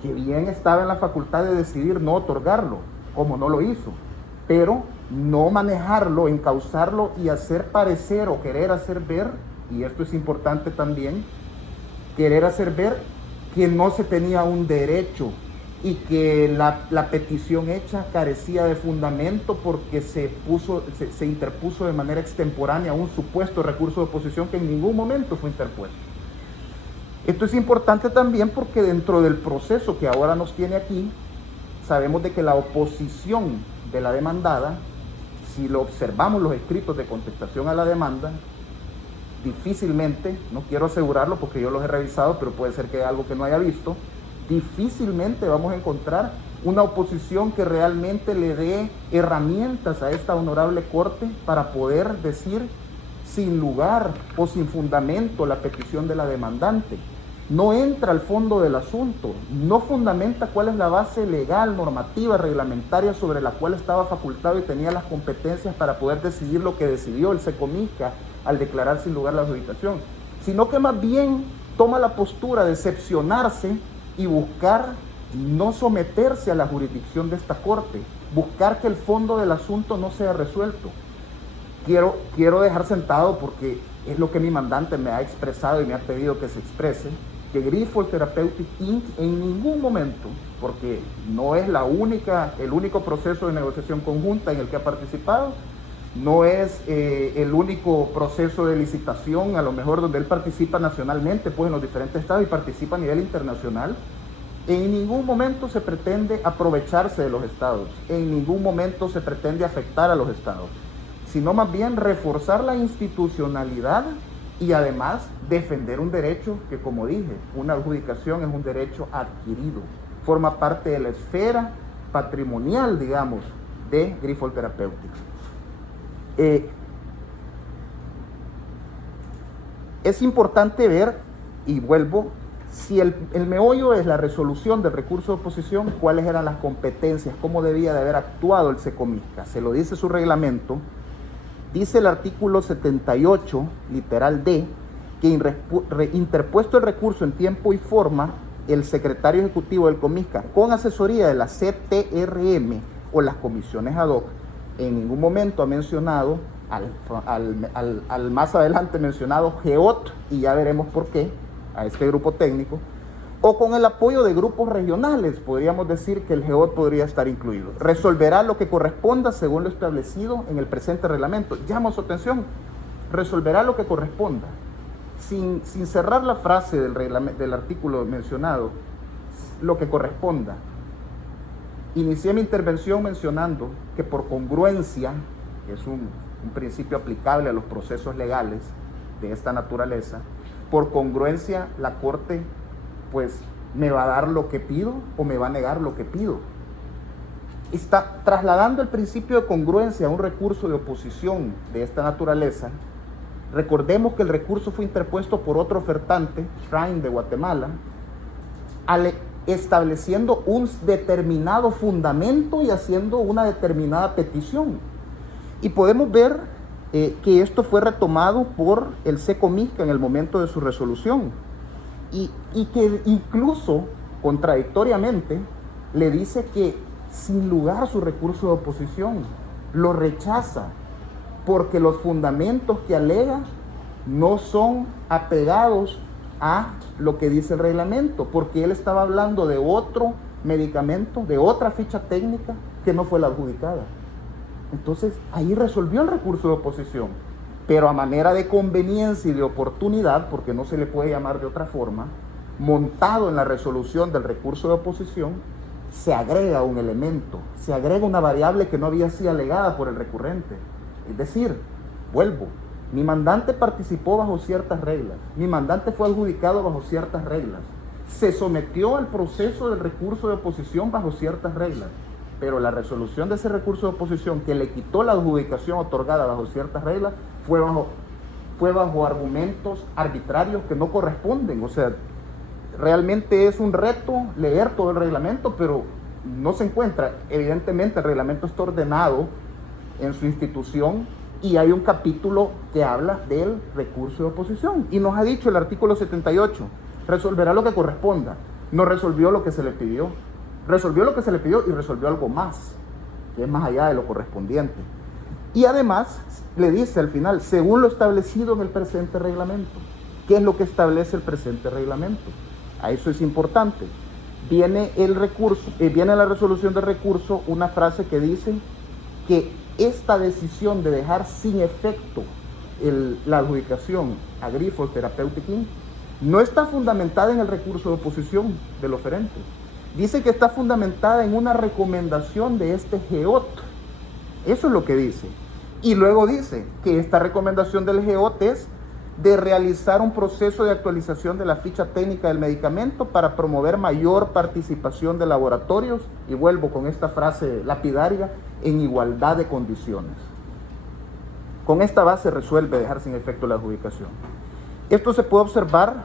que bien estaba en la facultad de decidir no otorgarlo, como no lo hizo, pero no manejarlo, encauzarlo y hacer parecer o querer hacer ver, y esto es importante también, querer hacer ver que no se tenía un derecho y que la petición hecha carecía de fundamento porque se interpuso de manera extemporánea un supuesto recurso de oposición que en ningún momento fue interpuesto. Esto es importante también porque dentro del proceso que ahora nos tiene aquí, sabemos de que la oposición de la demandada, si lo observamos los escritos de contestación a la demanda, difícilmente, no quiero asegurarlo porque yo los he revisado, pero puede ser que haya algo que no haya visto, difícilmente vamos a encontrar una oposición que realmente le dé herramientas a esta honorable Corte para poder decir sin lugar o sin fundamento la petición de la demandante. No entra al fondo del asunto, no fundamenta cuál es la base legal, normativa, reglamentaria sobre la cual estaba facultado y tenía las competencias para poder decidir lo que decidió el SECOMISCA al declarar sin lugar la adjudicación, sino que más bien toma la postura de excepcionarse y buscar no someterse a la jurisdicción de esta Corte, buscar que el fondo del asunto no sea resuelto. Quiero dejar sentado, porque es lo que mi mandante me ha expresado y me ha pedido que se exprese, que Grifols Therapeutics Inc. en ningún momento, porque no es el único proceso de negociación conjunta en el que ha participado, no es el único proceso de licitación, a lo mejor donde él participa nacionalmente, pues en los diferentes estados, y participa a nivel internacional. En ningún momento se pretende aprovecharse de los estados, en ningún momento se pretende afectar a los estados, sino más bien reforzar la institucionalidad y además defender un derecho que, como dije, una adjudicación es un derecho adquirido, forma parte de la esfera patrimonial, digamos, de Grifols Therapeutics. Es importante ver, y vuelvo, si el meollo es la resolución del recurso de oposición, cuáles eran las competencias, cómo debía de haber actuado el SECOMISCA. Se lo dice su reglamento, dice el artículo 78, literal D, que interpuesto el recurso en tiempo y forma, el secretario ejecutivo del COMISCA, con asesoría de la CTRM o las comisiones ad hoc, en ningún momento ha mencionado al más adelante mencionado GEOT, y ya veremos por qué, a este grupo técnico, o con el apoyo de grupos regionales, podríamos decir que el GEOT podría estar incluido. Resolverá lo que corresponda según lo establecido en el presente reglamento. Llamo su atención, resolverá lo que corresponda. Sin cerrar la frase del artículo mencionado, lo que corresponda. Inicié mi intervención mencionando que por congruencia, que es un principio aplicable a los procesos legales de esta naturaleza, por congruencia la Corte pues me va a dar lo que pido o me va a negar lo que pido. Está trasladando el principio de congruencia a un recurso de oposición de esta naturaleza. Recordemos que el recurso fue interpuesto por otro ofertante, Shrine de Guatemala, estableciendo un determinado fundamento y haciendo una determinada petición. Y podemos ver que esto fue retomado por el SECOMISCA en el momento de su resolución. Y que incluso, contradictoriamente, le dice que sin lugar a su recurso de oposición, lo rechaza, porque los fundamentos que alega no son apegados a lo que dice el reglamento, porque él estaba hablando de otro medicamento, de otra ficha técnica que no fue la adjudicada. Entonces, ahí resolvió el recurso de oposición, pero a manera de conveniencia y de oportunidad, porque no se le puede llamar de otra forma, montado en la resolución del recurso de oposición, se agrega un elemento, se agrega una variable que no había sido alegada por el recurrente. Es decir, vuelvo, mi mandante participó bajo ciertas reglas, mi mandante fue adjudicado bajo ciertas reglas, se sometió al proceso del recurso de oposición bajo ciertas reglas, pero la resolución de ese recurso de oposición que le quitó la adjudicación otorgada bajo ciertas reglas fue bajo argumentos arbitrarios que no corresponden. O sea, realmente es un reto leer todo el reglamento, pero no se encuentra. Evidentemente el reglamento está ordenado en su institución y hay un capítulo que habla del recurso de oposición. Y nos ha dicho el artículo 78, resolverá lo que corresponda. No resolvió lo que se le pidió. Resolvió lo que se le pidió y resolvió algo más, que es más allá de lo correspondiente. Y además le dice al final, según lo establecido en el presente reglamento. ¿Qué es lo que establece el presente reglamento? A eso es importante. Viene la resolución de recurso, una frase que dice que esta decisión de dejar sin efecto la adjudicación a Grifols Therapeutics Inc. no está fundamentada en el recurso de oposición del oferente. Dice que está fundamentada en una recomendación de este GEOT. Eso es lo que dice. Y luego dice que esta recomendación del GEOT es de realizar un proceso de actualización de la ficha técnica del medicamento para promover mayor participación de laboratorios, y vuelvo con esta frase lapidaria, en igualdad de condiciones. Con esta base resuelve dejar sin efecto la adjudicación. Esto se puede observar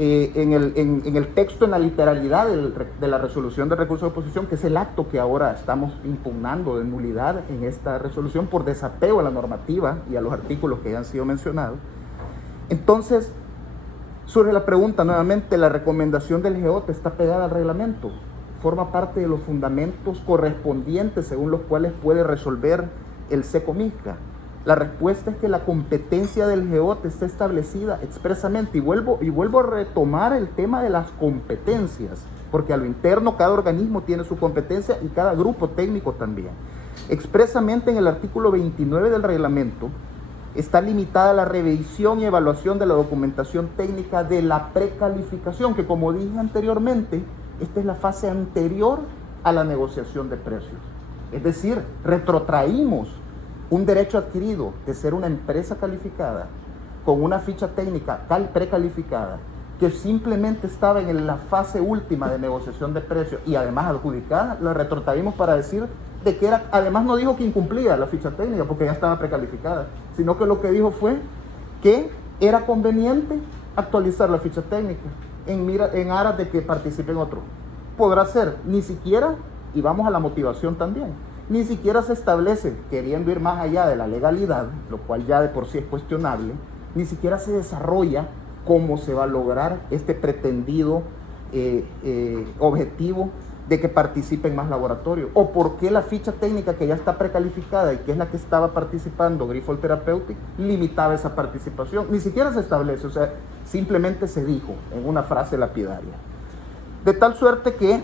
en el texto, en la literalidad de la resolución de recurso de oposición, que es el acto que ahora estamos impugnando de nulidad en esta resolución por desapego a la normativa y a los artículos que ya han sido mencionados. Entonces, surge la pregunta nuevamente, ¿la recomendación del GEOT está pegada al reglamento? ¿Forma parte de los fundamentos correspondientes según los cuales puede resolver el SECOMISCA? La respuesta es que la competencia del GEOT está establecida expresamente, y vuelvo a retomar el tema de las competencias, porque a lo interno cada organismo tiene su competencia y cada grupo técnico también. Expresamente en el artículo 29 del reglamento está limitada la revisión y evaluación de la documentación técnica de la precalificación, que como dije anteriormente, esta es la fase anterior a la negociación de precios. Es decir, retrotraímos un derecho adquirido de ser una empresa calificada con una ficha técnica precalificada que simplemente estaba en la fase última de negociación de precios y además adjudicada, la retrotraímos para decir de que era, además no dijo que incumplía la ficha técnica porque ya estaba precalificada, sino que lo que dijo fue que era conveniente actualizar la ficha técnica en aras de que participen otros. Podrá ser, ni siquiera, y vamos a la motivación también, ni siquiera se establece, queriendo ir más allá de la legalidad, lo cual ya de por sí es cuestionable, ni siquiera se desarrolla cómo se va a lograr este pretendido objetivo de que participen más laboratorios, o por qué la ficha técnica que ya está precalificada y que es la que estaba participando Grifols Therapeutics limitaba esa participación. Ni siquiera se establece, o sea, simplemente se dijo en una frase lapidaria. De tal suerte que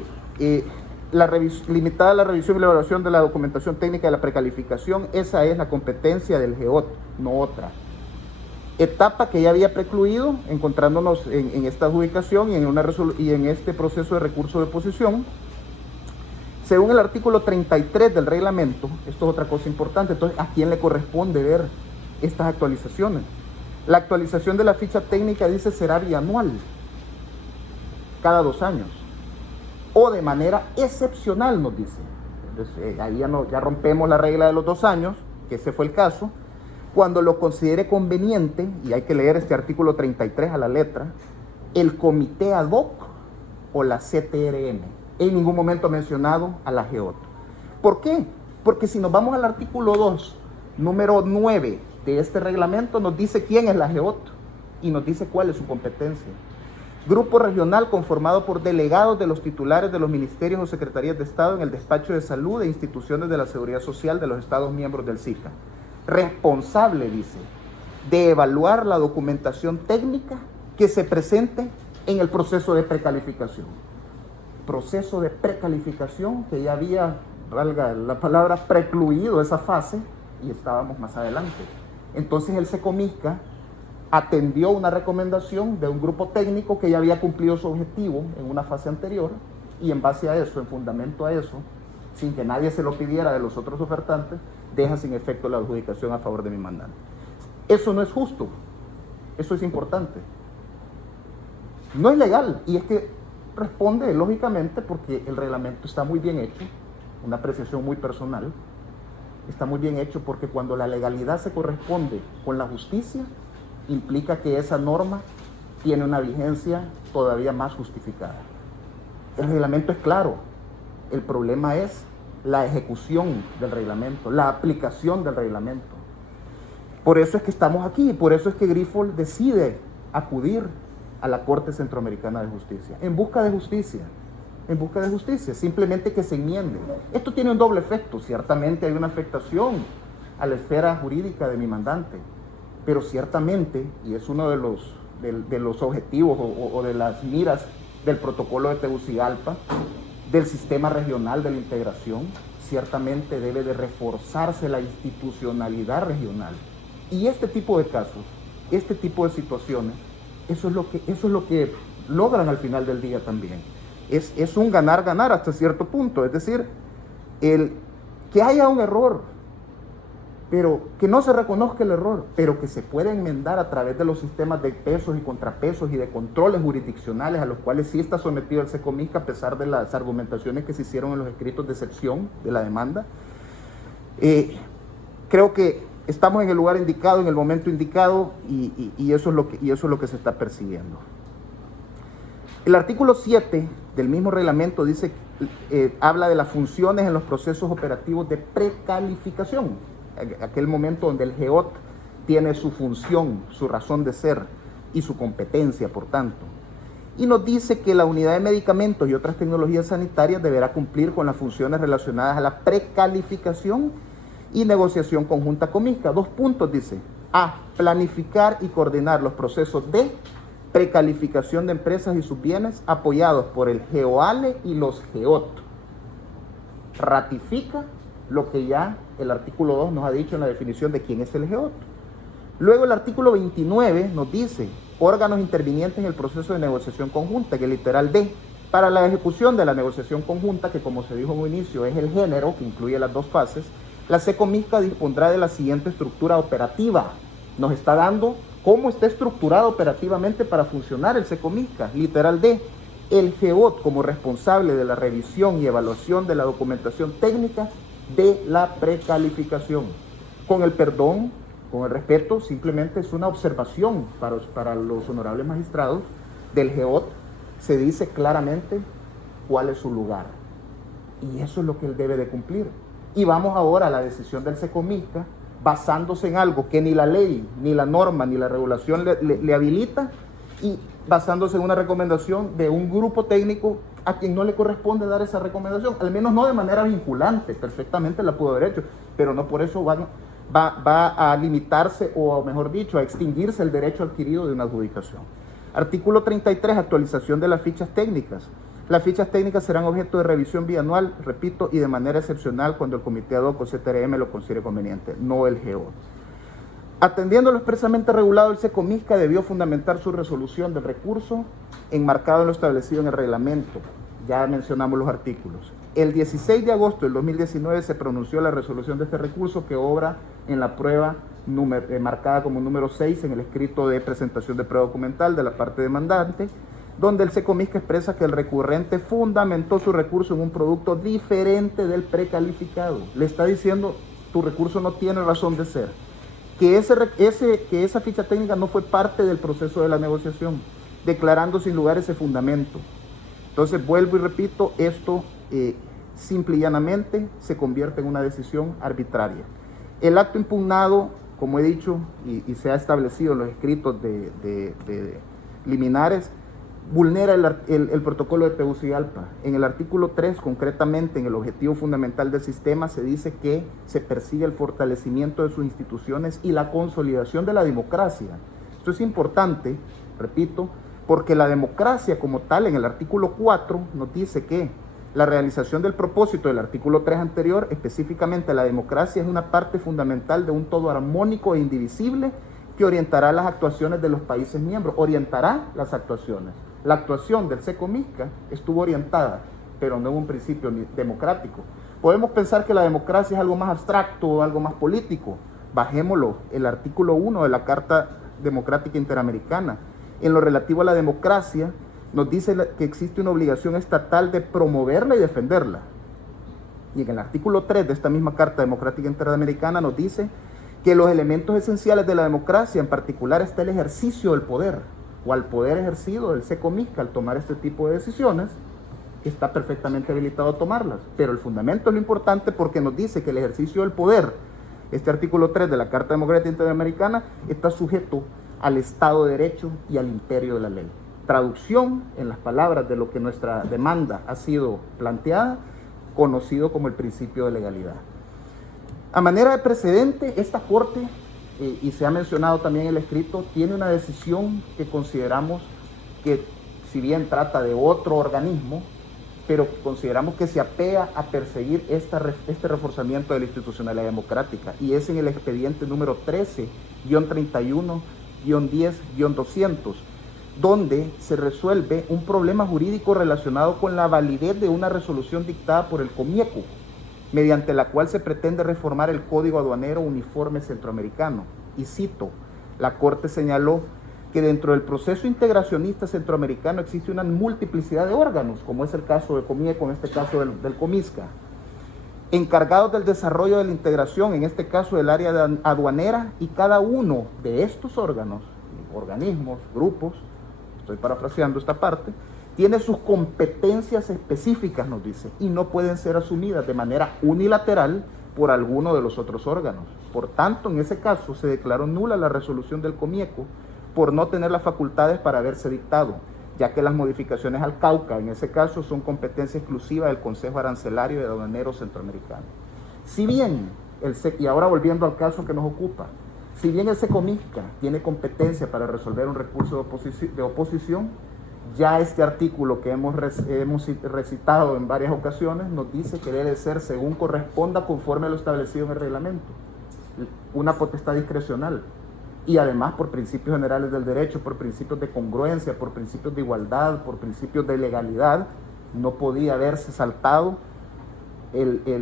limitada la revisión y la evaluación de la documentación técnica de la precalificación, esa es la competencia del GEOT, no otra. Etapa que ya había precluido, encontrándonos en esta adjudicación y en este proceso de recurso de oposición, Según el artículo 33 del reglamento, esto es otra cosa importante, entonces, ¿a quién le corresponde ver estas actualizaciones? La actualización de la ficha técnica, dice, será bianual, cada 2 años, o de manera excepcional, nos dice. Entonces, ahí ya rompemos la regla de los 2 años, que ese fue el caso, cuando lo considere conveniente, y hay que leer este artículo 33 a la letra, el comité ad hoc o la CTRM. En ningún momento mencionado a la GEOT. ¿Por qué? Porque si nos vamos al artículo 2, número 9 de este reglamento, nos dice quién es la GEOT y nos dice cuál es su competencia. Grupo regional conformado por delegados de los titulares de los ministerios o secretarías de Estado en el despacho de salud e instituciones de la seguridad social de los Estados miembros del SICA. Responsable, dice, de evaluar la documentación técnica que se presente en el proceso de precalificación. Proceso de precalificación que ya había, valga la palabra, precluido esa fase y estábamos más adelante. Entonces el SECOMISCA atendió una recomendación de un grupo técnico que ya había cumplido su objetivo en una fase anterior y en base a eso, en fundamento a eso, sin que nadie se lo pidiera de los otros ofertantes, deja sin efecto la adjudicación a favor de mi mandante. Eso no es justo, eso es importante. No es legal y es que responde lógicamente porque el reglamento está muy bien hecho, una apreciación muy personal, está muy bien hecho porque cuando la legalidad se corresponde con la justicia, implica que esa norma tiene una vigencia todavía más justificada. El reglamento es claro, el problema es la ejecución del reglamento, la aplicación del reglamento. Por eso es que estamos aquí, por eso es que Grifols decide acudir a la Corte Centroamericana de Justicia, en busca de justicia, simplemente que se enmiende. Esto tiene un doble efecto, ciertamente hay una afectación a la esfera jurídica de mi mandante, pero ciertamente, y es uno de los objetivos o de las miras del protocolo de Tegucigalpa, del sistema regional de la integración, ciertamente debe de reforzarse la institucionalidad regional. Y este tipo de casos, este tipo de situaciones, eso es lo que logran al final del día también. Es un ganar-ganar hasta cierto punto. Es decir, que haya un error, pero que no se reconozca el error, pero que se pueda enmendar a través de los sistemas de pesos y contrapesos y de controles jurisdiccionales a los cuales sí está sometido el SECOMISCA a pesar de las argumentaciones que se hicieron en los escritos de sección de la demanda. Creo que estamos en el lugar indicado, en el momento indicado, y eso es lo que se está persiguiendo. El artículo 7 del mismo reglamento dice, habla de las funciones en los procesos operativos de precalificación, aquel momento donde el GEOT tiene su función, su razón de ser y su competencia, por tanto. Y nos dice que la unidad de medicamentos y otras tecnologías sanitarias deberá cumplir con las funciones relacionadas a la precalificación y negociación conjunta con MISCA. 2 puntos, dice. A, planificar y coordinar los procesos de precalificación de empresas y sus bienes apoyados por el GEOALE y los GEOT. Ratifica lo que ya el artículo 2 nos ha dicho en la definición de quién es el GEOT. Luego el artículo 29 nos dice órganos intervinientes en el proceso de negociación conjunta, que es literal B. Para la ejecución de la negociación conjunta, que como se dijo en un inicio es el género, que incluye las 2 fases, la SECOMISCA dispondrá de la siguiente estructura operativa. Nos está dando cómo está estructurado operativamente para funcionar el SECOMISCA, literal D. El GEOT como responsable de la revisión y evaluación de la documentación técnica de la precalificación. Con el perdón, con el respeto, simplemente es una observación para los honorables magistrados del GEOT. Se dice claramente cuál es su lugar. Y eso es lo que él debe de cumplir. Y vamos ahora a la decisión del SECOMISCA, basándose en algo que ni la ley, ni la norma, ni la regulación le habilita, y basándose en una recomendación de un grupo técnico a quien no le corresponde dar esa recomendación, al menos no de manera vinculante, perfectamente la pudo haber hecho, pero no por eso va a limitarse, o mejor dicho, a extinguirse el derecho adquirido de una adjudicación. Artículo 33, actualización de las fichas técnicas. Las fichas técnicas serán objeto de revisión bianual, repito, y de manera excepcional cuando el comité ad hoc o CTRM lo considere conveniente, no el GEOT. Atendiendo lo expresamente regulado, el SECOMISCA debió fundamentar su resolución del recurso enmarcado en lo establecido en el reglamento. ya mencionamos los artículos. El 16 de agosto del 2019 se pronunció la resolución de este recurso que obra en la prueba marcada como número 6 en el escrito de presentación de prueba documental de la parte demandante, donde el SECOMISCA expresa que el recurrente fundamentó su recurso en un producto diferente del precalificado. Le está diciendo, tu recurso no tiene razón de ser. Que esa ficha técnica no fue parte del proceso de la negociación, declarando sin lugar ese fundamento. Entonces, vuelvo y repito, esto simple y llanamente se convierte en una decisión arbitraria. El acto impugnado, como he dicho, y se ha establecido en los escritos de liminares, vulnera el protocolo de Tegucigalpa. En el artículo 3, concretamente en el objetivo fundamental del sistema, se dice que se persigue el fortalecimiento de sus instituciones y la consolidación de la democracia. Esto es importante, repito, porque la democracia como tal, en el artículo 4, nos dice que la realización del propósito del artículo 3 anterior, específicamente la democracia, es una parte fundamental de un todo armónico e indivisible que orientará las actuaciones de los países miembros, orientará las actuaciones. La actuación del SECOMISCA estuvo orientada, pero no en un principio democrático. Podemos pensar que la democracia es algo más abstracto o algo más político. Bajémoslo, el artículo 1 de la Carta Democrática Interamericana. En lo relativo a la democracia, nos dice que existe una obligación estatal de promoverla y defenderla. Y en el artículo 3 de esta misma Carta Democrática Interamericana nos dice que los elementos esenciales de la democracia, en particular está el ejercicio del poder, o al poder ejercido del SECOMISCA al tomar este tipo de decisiones, que está perfectamente habilitado a tomarlas. Pero el fundamento es lo importante porque nos dice que el ejercicio del poder, este artículo 3 de la Carta Democrática Interamericana, está sujeto al Estado de Derecho y al imperio de la ley. Traducción en las palabras de lo que nuestra demanda ha sido planteada, conocido como el principio de legalidad. A manera de precedente, esta Corte, y se ha mencionado también en el escrito, tiene una decisión que consideramos que, si bien trata de otro organismo, pero consideramos que se apea a perseguir este reforzamiento de la institucionalidad democrática, y es en el expediente número 13-31-10-200, donde se resuelve un problema jurídico relacionado con la validez de una resolución dictada por el COMIECO, mediante la cual se pretende reformar el Código Aduanero Uniforme Centroamericano. Y cito, la Corte señaló que dentro del proceso integracionista centroamericano existe una multiplicidad de órganos, como es el caso de COMIECO, en este caso del COMISCA, encargados del desarrollo de la integración, en este caso del área aduanera, y cada uno de estos órganos, organismos, grupos, estoy parafraseando esta parte, tiene sus competencias específicas, nos dice, y no pueden ser asumidas de manera unilateral por alguno de los otros órganos. Por tanto, en ese caso se declaró nula la resolución del COMIECO por no tener las facultades para haberse dictado, ya que las modificaciones al Cauca, en ese caso, son competencia exclusiva del Consejo Arancelario y Aduanero Centroamericano. Si bien, y ahora volviendo al caso que nos ocupa, si bien el SECOMISCA tiene competencia para resolver un recurso de oposición, ya este artículo que hemos recitado en varias ocasiones nos dice que debe ser según corresponda conforme a lo establecido en el reglamento, una potestad discrecional, y además por principios generales del derecho, por principios de congruencia, por principios de igualdad, por principios de legalidad, no podía haberse saltado,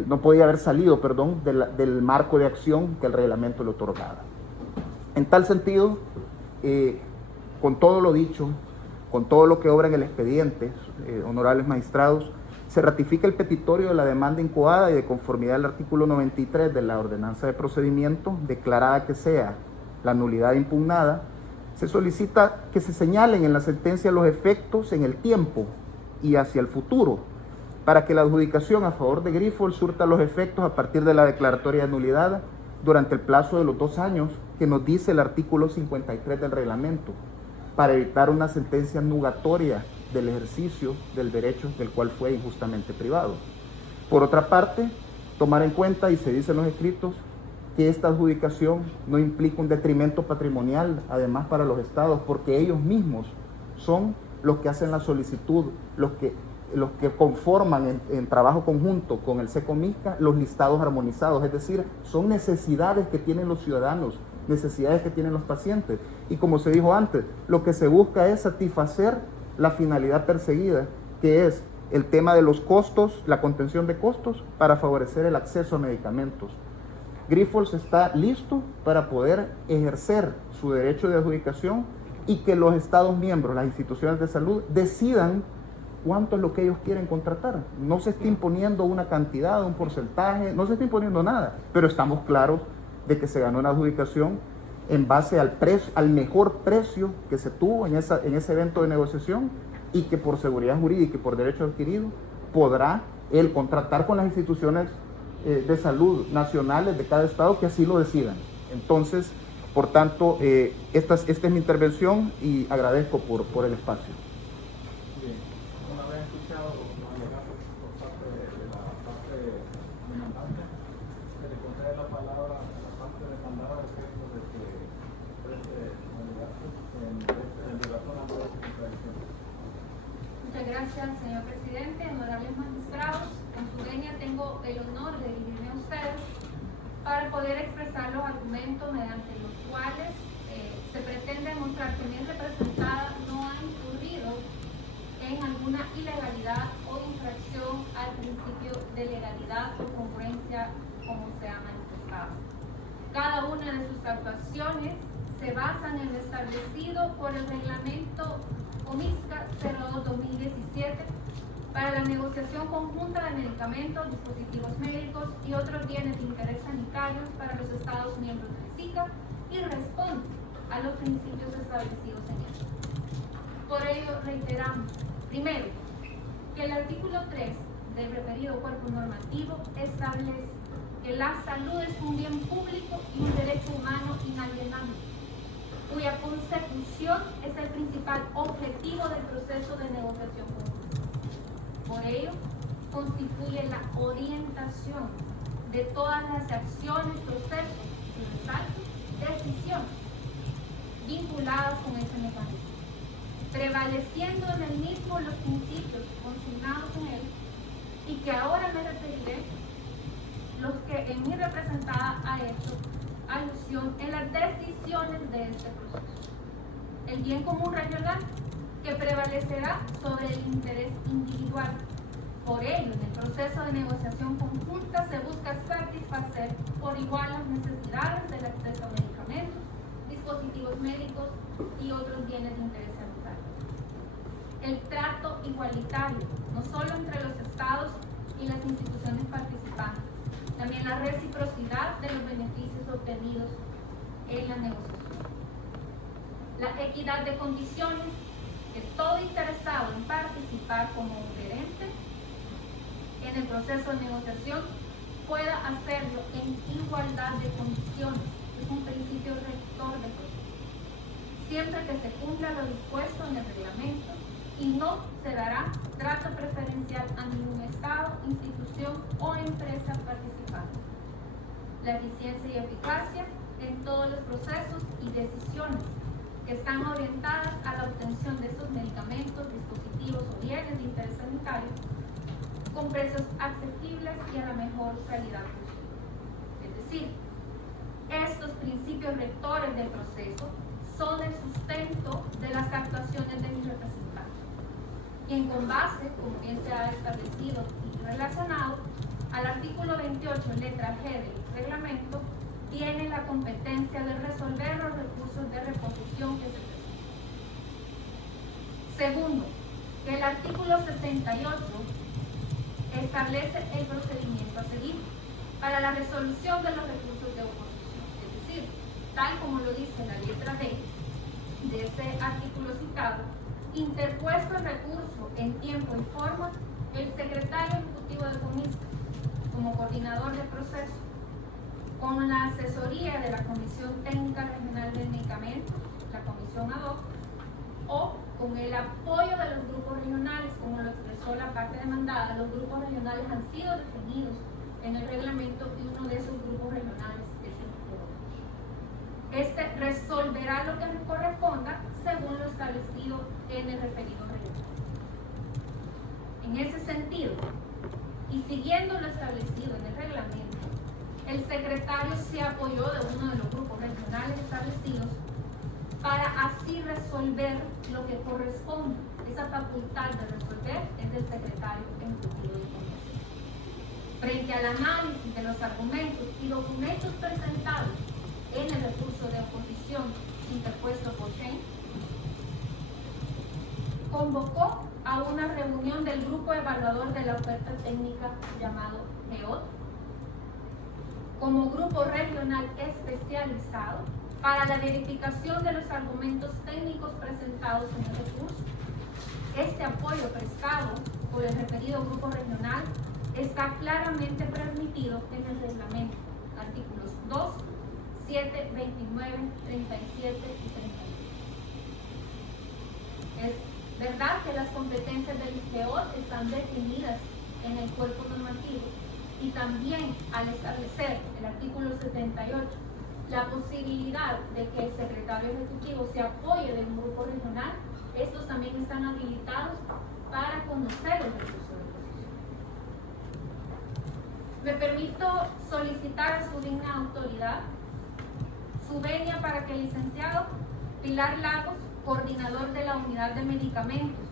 no podía haber salido, del marco de acción que el reglamento le otorgaba. En tal sentido, con todo lo dicho, con todo lo que obra en el expediente, honorables magistrados, se ratifica el petitorio de la demanda incoada y de conformidad al artículo 93 de la ordenanza de procedimiento, declarada que sea la nulidad impugnada, se solicita que se señalen en la sentencia los efectos en el tiempo y hacia el futuro, para que la adjudicación a favor de Grifols surta los efectos a partir de la declaratoria de nulidad durante el plazo de los 2 años que nos dice el artículo 53 del reglamento, para evitar una sentencia nugatoria del ejercicio del derecho del cual fue injustamente privado. Por otra parte, tomar en cuenta, y se dice en los escritos, que esta adjudicación no implica un detrimento patrimonial, además para los estados, porque ellos mismos son los que hacen la solicitud, los que conforman en trabajo conjunto con el SECOMISCA los listados armonizados, es decir, son necesidades que tienen los ciudadanos, necesidades que tienen los pacientes, y como se dijo antes, lo que se busca es satisfacer la finalidad perseguida, que es el tema de los costos, la contención de costos para favorecer el acceso a medicamentos. Grifols está listo para poder ejercer su derecho de adjudicación y que los Estados miembros, las instituciones de salud, decidan cuánto es lo que ellos quieren contratar. No se está imponiendo una cantidad, un porcentaje, no se está imponiendo nada, pero estamos claros de que se ganó una adjudicación en base al mejor precio que se tuvo en ese evento de negociación, y que por seguridad jurídica y por derecho adquirido podrá él contratar con las instituciones de salud nacionales de cada estado que así lo decidan. Entonces, por tanto, esta es mi intervención y agradezco por el espacio. Bien, una vez escuchado los alegatos por parte de la parte demandante, se le concede la palabra a la parte demandada respecto de que preste alegatos en relación a la contradicción. Muchas gracias, señor presidente. Honorables magistrados, con su venia tengo el honor de dirigirme a ustedes para poder expresar los argumentos mediante los cuales se pretende demostrar que mi representada no ha incurrido en alguna ilegalidad o infracción al principio de legalidad o congruencia, como se ha manifestado. Cada una de sus actuaciones se basan en lo establecido por el reglamento OMISCA 02-2017 para la negociación conjunta de medicamentos, dispositivos médicos y otros bienes de interés sanitarios para los Estados miembros del SICA y responde a los principios establecidos en él. Por ello, reiteramos, primero, que el artículo 3 del referido cuerpo normativo establece que la salud es un bien público y un derecho humano inalienable, cuya consecución es el principal objetivo del proceso de negociación conjunta. Por ello, constituye la orientación de todas las acciones, procesos, decisiones vinculadas con ese mecanismo, prevaleciendo en el mismo los principios consignados en él, y que ahora me referiré, los que en mi representada ha hecho alusión en las decisiones de este proceso. El bien común regional, que prevalecerá sobre el interés individual. Por ello, en el proceso de negociación conjunta se busca satisfacer por igual las necesidades del acceso a medicamentos, dispositivos médicos y otros bienes de interés sanitario. El trato igualitario, no solo entre los estados y las instituciones participantes, también la reciprocidad de los beneficios obtenidos en la negociación. La equidad de condiciones, que todo interesado en participar como oferente en el proceso de negociación pueda hacerlo en igualdad de condiciones. Es un principio rector del proceso, siempre que se cumpla lo dispuesto en el reglamento, y no se dará trato preferencial a ningún estado, institución o empresa participante. La eficiencia y eficacia en todos los procesos y decisiones que están orientadas a la obtención de estos medicamentos, dispositivos o bienes de interés sanitario con precios asequibles y a la mejor calidad posible. Es decir, estos principios rectores del proceso son el sustento de las actuaciones de mis representantes, quien con base, como bien se ha establecido y relacionado, al artículo 28, letra G del reglamento, tiene la competencia de resolver los recursos de reposición que se presentan. Segundo, que el artículo 78 establece el procedimiento a seguir para la resolución de los recursos de oposición. Es decir, tal como lo dice la letra D de este artículo citado, interpuesto el recurso en tiempo y forma, el secretario ejecutivo de COMISCA, como coordinador del proceso, con la asesoría de la Comisión Técnica Regional de Medicamentos, la Comisión ad hoc, o con el apoyo de los grupos regionales, como lo expresó la parte demandada. Los grupos regionales han sido definidos en el reglamento y uno de esos grupos regionales es el PRO. Este resolverá lo que le corresponda según lo establecido en el referido reglamento. En ese sentido, y siguiendo lo establecido en el reglamento, el secretario se apoyó de uno de los grupos regionales establecidos para así resolver lo que corresponde. Esa facultad de resolver es del secretario ejecutivo de Comisión. Frente al análisis de los argumentos y documentos presentados en el recurso de oposición interpuesto por Shane, convocó a una reunión del grupo evaluador de la oferta técnica llamado GEOT, como grupo regional especializado para la verificación de los argumentos técnicos presentados en el recurso. Este apoyo prestado por el referido grupo regional está claramente permitido en el reglamento, artículos 2, 7, 29, 37 y 31. Es verdad que las competencias del GEOT están definidas en el cuerpo normativo y también al establecer el artículo 78 la posibilidad de que el secretario ejecutivo se apoye de un grupo regional, estos también están habilitados para conocer el recurso de oposición. Me permito solicitar a su digna autoridad su venia para que el licenciado Pilar Lagos, coordinador de la Unidad de Medicamentos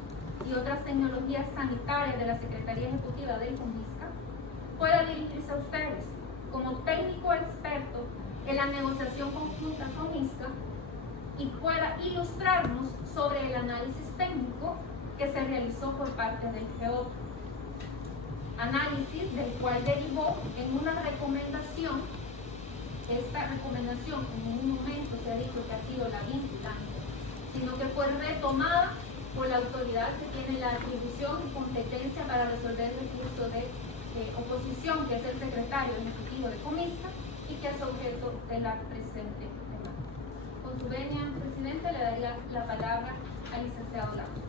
y otras tecnologías sanitarias de la Secretaría Ejecutiva del COMISCA, pueda dirigirse a ustedes como técnico experto en la negociación conjunta con ISCA y pueda ilustrarnos sobre el análisis técnico que se realizó por parte del GEOT. Análisis del cual derivó en una recomendación. Esta recomendación en ningún momento se ha dicho que ha sido la vinculante, sino que fue retomada por la autoridad que tiene la atribución y competencia para resolver el recurso de oposición, que es el secretario ejecutivo de Comisa y que es objeto de la presente demanda. Con su venia, presidente, le daría la palabra al licenciado Lagos.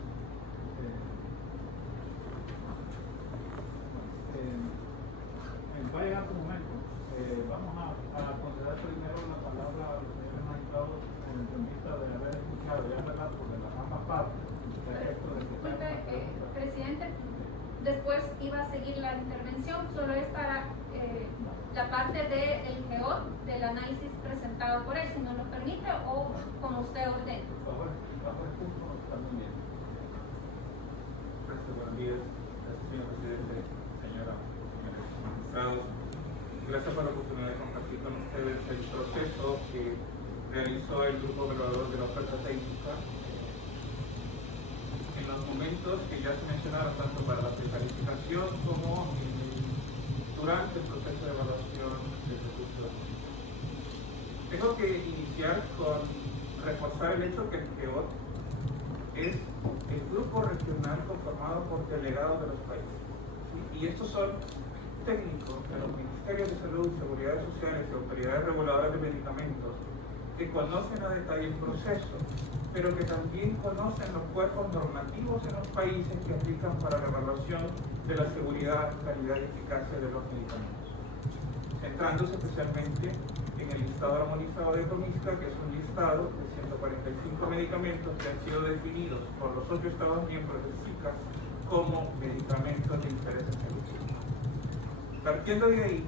Va a llegar su momento. Vamos a conceder primero la palabra al señor magistrado en el vista de haber escuchado ya verdad por las ambas partes. Disculpe, presidente, después iba a seguir la intervención, solo es para la parte del GEOT, del análisis presentado por él, si no lo permite o como usted ordene. Bajo el punto está muy bien. Buenos días, gracias señor presidente, señores magistrados. Gracias por la oportunidad de compartir con ustedes el proceso que realizó el grupo evaluador de la oferta técnica en los momentos que ya se mencionaron, tanto para la precalificación como durante el proceso de evaluación del recurso. Tengo que iniciar con reforzar el hecho que el GEOT es el grupo regional conformado por delegados de los países. ¿Sí? Y estos son técnicos de los Ministerios de Salud, Seguridad Sociales y autoridades reguladoras de medicamentos que conocen a detalle el proceso, pero que también conocen los cuerpos normativos en los países que aplican para la evaluación de la seguridad, calidad y eficacia de los medicamentos, centrándose especialmente en el listado armonizado de COMISCA, que es un listado de 145 medicamentos que han sido definidos por los 8 Estados miembros del SICA como medicamentos de interés en salud. Partiendo de ahí,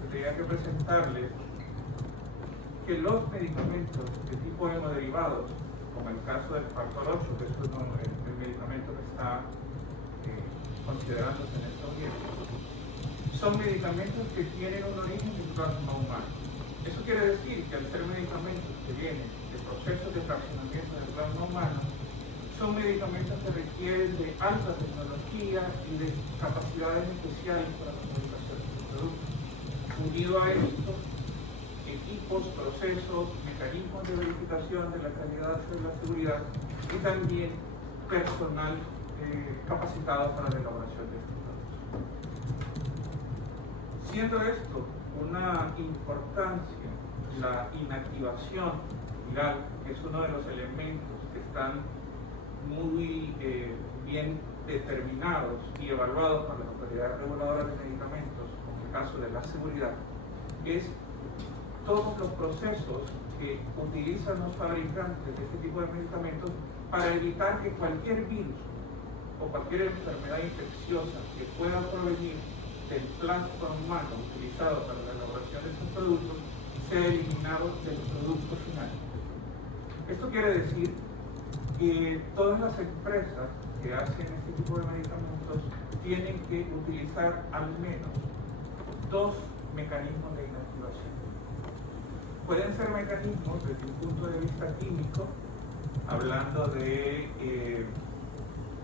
tendría que presentarles que los medicamentos de tipo hemoderivados, como el caso del factor 8, que es el medicamento que está considerándose en estos tiempos, son medicamentos que tienen un origen en plasma humano. Eso quiere decir que al ser medicamentos que vienen de procesos de fraccionamiento del plasma humano, son medicamentos que requieren de alta tecnología y de capacidades especiales para la fabricación de sus productos. Unido a esto, equipos, procesos, mecanismos de verificación de la calidad y la seguridad y también personal capacitado para la elaboración de estos productos. Siendo esto una importancia, la inactivación viral, que es uno de los elementos que están muy bien determinados y evaluados por las autoridades reguladoras de medicamentos, en el caso de la seguridad, es todos los procesos que utilizan los fabricantes de este tipo de medicamentos para evitar que cualquier virus o cualquier enfermedad infecciosa que pueda provenir del plasma humano utilizado para la elaboración de estos productos sea eliminado del producto final. Esto quiere decir que todas las empresas que hacen este tipo de medicamentos tienen que utilizar al menos 2 mecanismos de inactivación. Pueden ser mecanismos desde un punto de vista químico, hablando de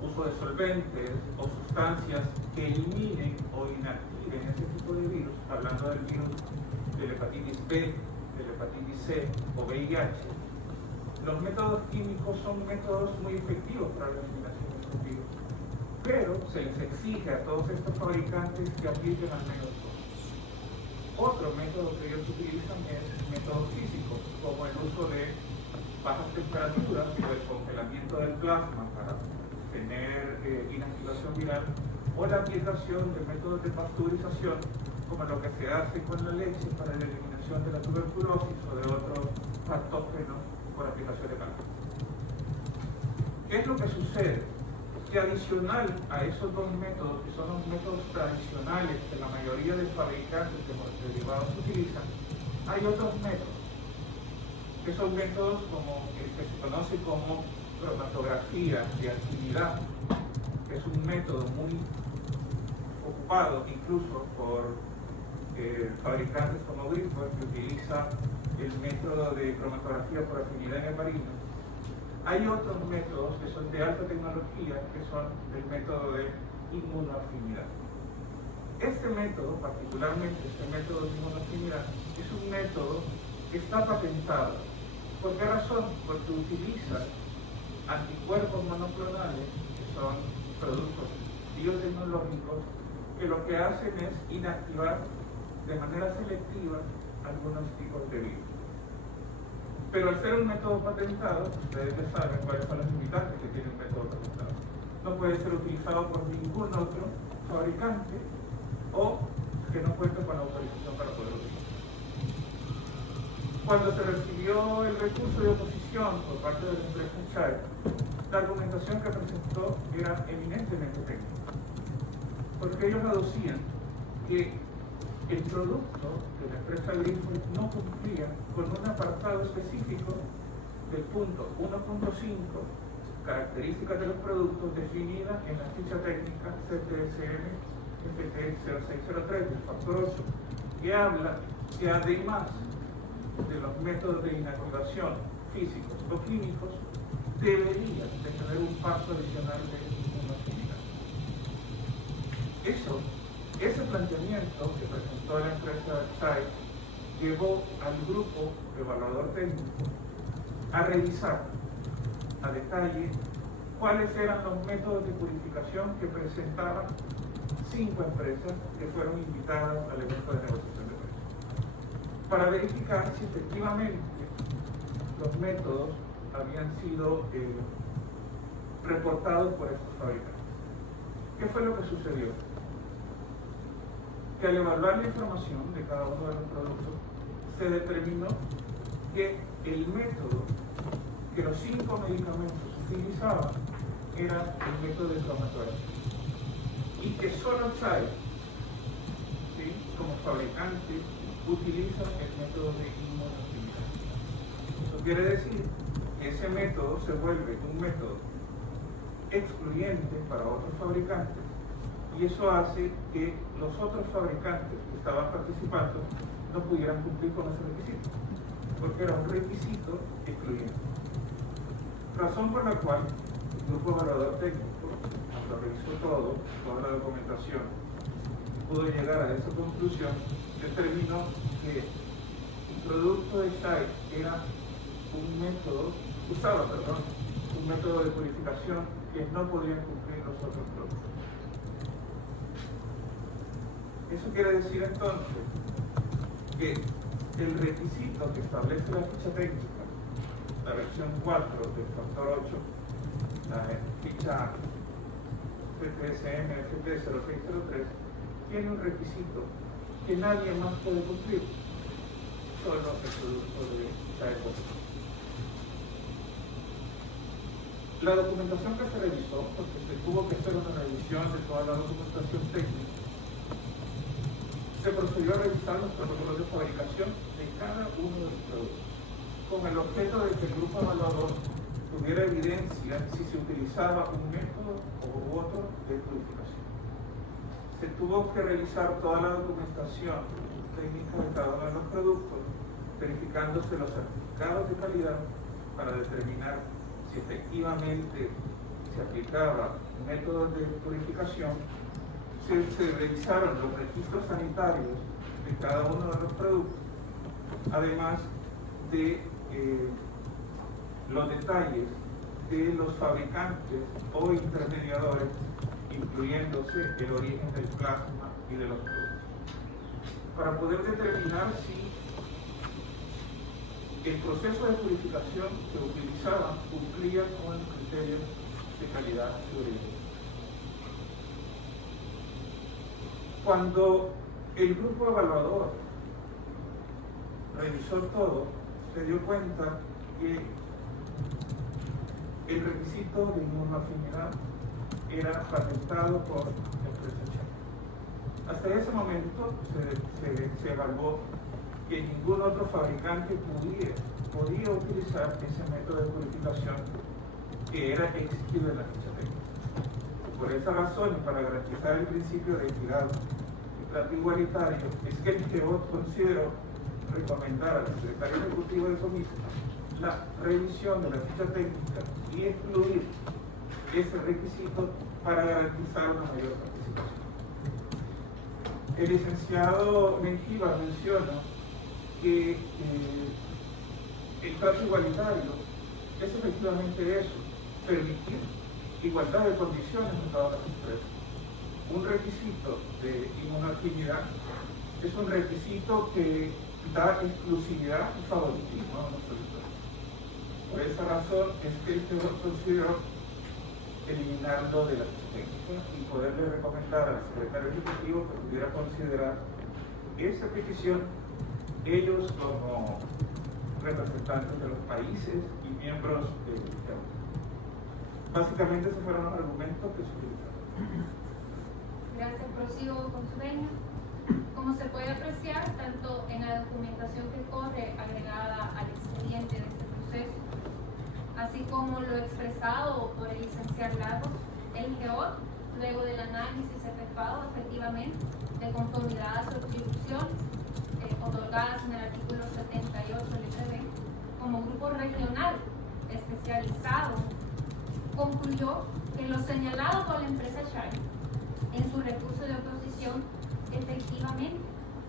uso de solventes o sustancias que eliminen o inactiven ese tipo de virus, hablando del virus de la hepatitis B, de la hepatitis C o VIH. Los métodos químicos son métodos muy efectivos para la eliminación de estos virus, pero se les exige a todos estos fabricantes que apliquen al menos 2. Otro método que ellos utilizan es métodos físicos, como el uso de bajas temperaturas o el congelamiento del plasma para tener inactivación viral, o la aplicación de métodos de pasteurización, como lo que se hace con la leche para la eliminación de la tuberculosis o de otros patógenos por aplicación de cannabis. ¿Qué es lo que sucede? Que adicional a esos 2 métodos, que son los métodos tradicionales que la mayoría de fabricantes de derivados utilizan, hay otros métodos, que son métodos como el que se conoce como cromatografía de actividad, que es un método muy ocupado incluso por fabricantes como Grifols, que utiliza el método de cromatografía por afinidad en heparina. Hay otros métodos que son de alta tecnología, que son el método de inmunoafinidad. Este método, particularmente este método de inmunoafinidad, es un método que está patentado. ¿Por qué razón? Porque utiliza anticuerpos monoclonales, que son productos biotecnológicos, que lo que hacen es inactivar de manera selectiva algunos tipos de virus. Pero al ser un método patentado, ustedes ya saben cuáles son las limitantes que tiene un método patentado. No puede ser utilizado por ningún otro fabricante o que no cuente con la autorización para poder utilizar. Cuando se recibió el recurso de oposición por parte de la empresa Child, la argumentación que presentó era eminentemente técnica, porque ellos aducían que el producto de la empresa Grifols no cumplía con un apartado específico del punto 1.5, características de los productos definidas en la ficha técnica CTSM FT0603 del factor 8, que habla que además de los métodos de inactivación físicos o químicos, debería de tener un paso adicional de inmunoafinidad. Ese planteamiento que presentó la empresa Child llevó al grupo evaluador técnico a revisar a detalle cuáles eran los métodos de purificación que presentaban 5 empresas que fueron invitadas al evento de negociación de precios, para verificar si efectivamente los métodos habían sido reportados por estos fabricantes. ¿Qué fue lo que sucedió? Que al evaluar la información de cada uno de los productos, se determinó que el método que los 5 medicamentos utilizaban era el método de cromatografía, y que solo Child, ¿sí?, como fabricante, utiliza el método de inmunoafinidad. Eso quiere decir que ese método se vuelve un método excluyente para otros fabricantes, y eso hace que los otros fabricantes que estaban participando no pudieran cumplir con ese requisito, porque era un requisito excluyente. Razón por la cual el grupo evaluador técnico, cuando revisó toda la documentación, pudo llegar a esa conclusión, determinó que el producto de Child era usaba un método de purificación que no podían cumplir los otros productos. Eso quiere decir entonces que el requisito que establece la ficha técnica, la versión 4 del factor 8, la ficha CTSM FT0603, tiene un requisito que nadie más puede cumplir, solo el producto de Child. La documentación que se revisó, porque se tuvo que hacer una revisión de toda la documentación técnica, se procedió a revisar los protocolos de fabricación de cada uno de los productos. con el objeto de que el grupo evaluador tuviera evidencia si se utilizaba un método u otro de purificación. Se tuvo que revisar toda la documentación técnica de cada uno de los productos, verificándose los certificados de calidad para determinar si efectivamente se aplicaba métodos de purificación. Se revisaron los registros sanitarios de cada uno de los productos, además de los detalles de los fabricantes o intermediadores, incluyéndose el origen del plasma y de los productos, para poder determinar si el proceso de purificación que utilizaban cumplía con los criterios de calidad y origen. Cuando el grupo evaluador revisó todo, se dio cuenta que el requisito de inmunoafinidad era patentado por la empresa China. Hasta ese momento se evaluó que ningún otro fabricante podía utilizar ese método de purificación que era exigido en la ficha técnica. Por esa razón, y para garantizar el principio de equidad y trato igualitario, es que el GEOT consideró recomendar al secretario ejecutivo de SOMISA la revisión de la ficha técnica y excluir ese requisito para garantizar una mayor participación. El licenciado Mengíbar menciona que el trato igualitario es efectivamente eso, permitir igualdad de condiciones en todas las empresas. Un requisito de inmunoafinidad es un requisito que da exclusividad y favoritismo a los productores. Por esa razón es que el GEOT consideró eliminarlo de la técnica y poderle recomendar al secretario ejecutivo que pudiera considerar esa petición, ellos como representantes de los países y miembros del GEOT. Básicamente esos fueron los argumentos que se utilizaron. Gracias, prosigo con su venia. Como se puede apreciar, tanto en la documentación que corre agregada al expediente de este proceso, así como lo expresado por el licenciado Lagos, el GEOT, luego del análisis efectuado efectivamente de conformidad a sus atribuciones otorgadas en el artículo 78 letra B, como grupo regional especializado, concluyó que lo señalado por la empresa Shine en su recurso de oposición efectivamente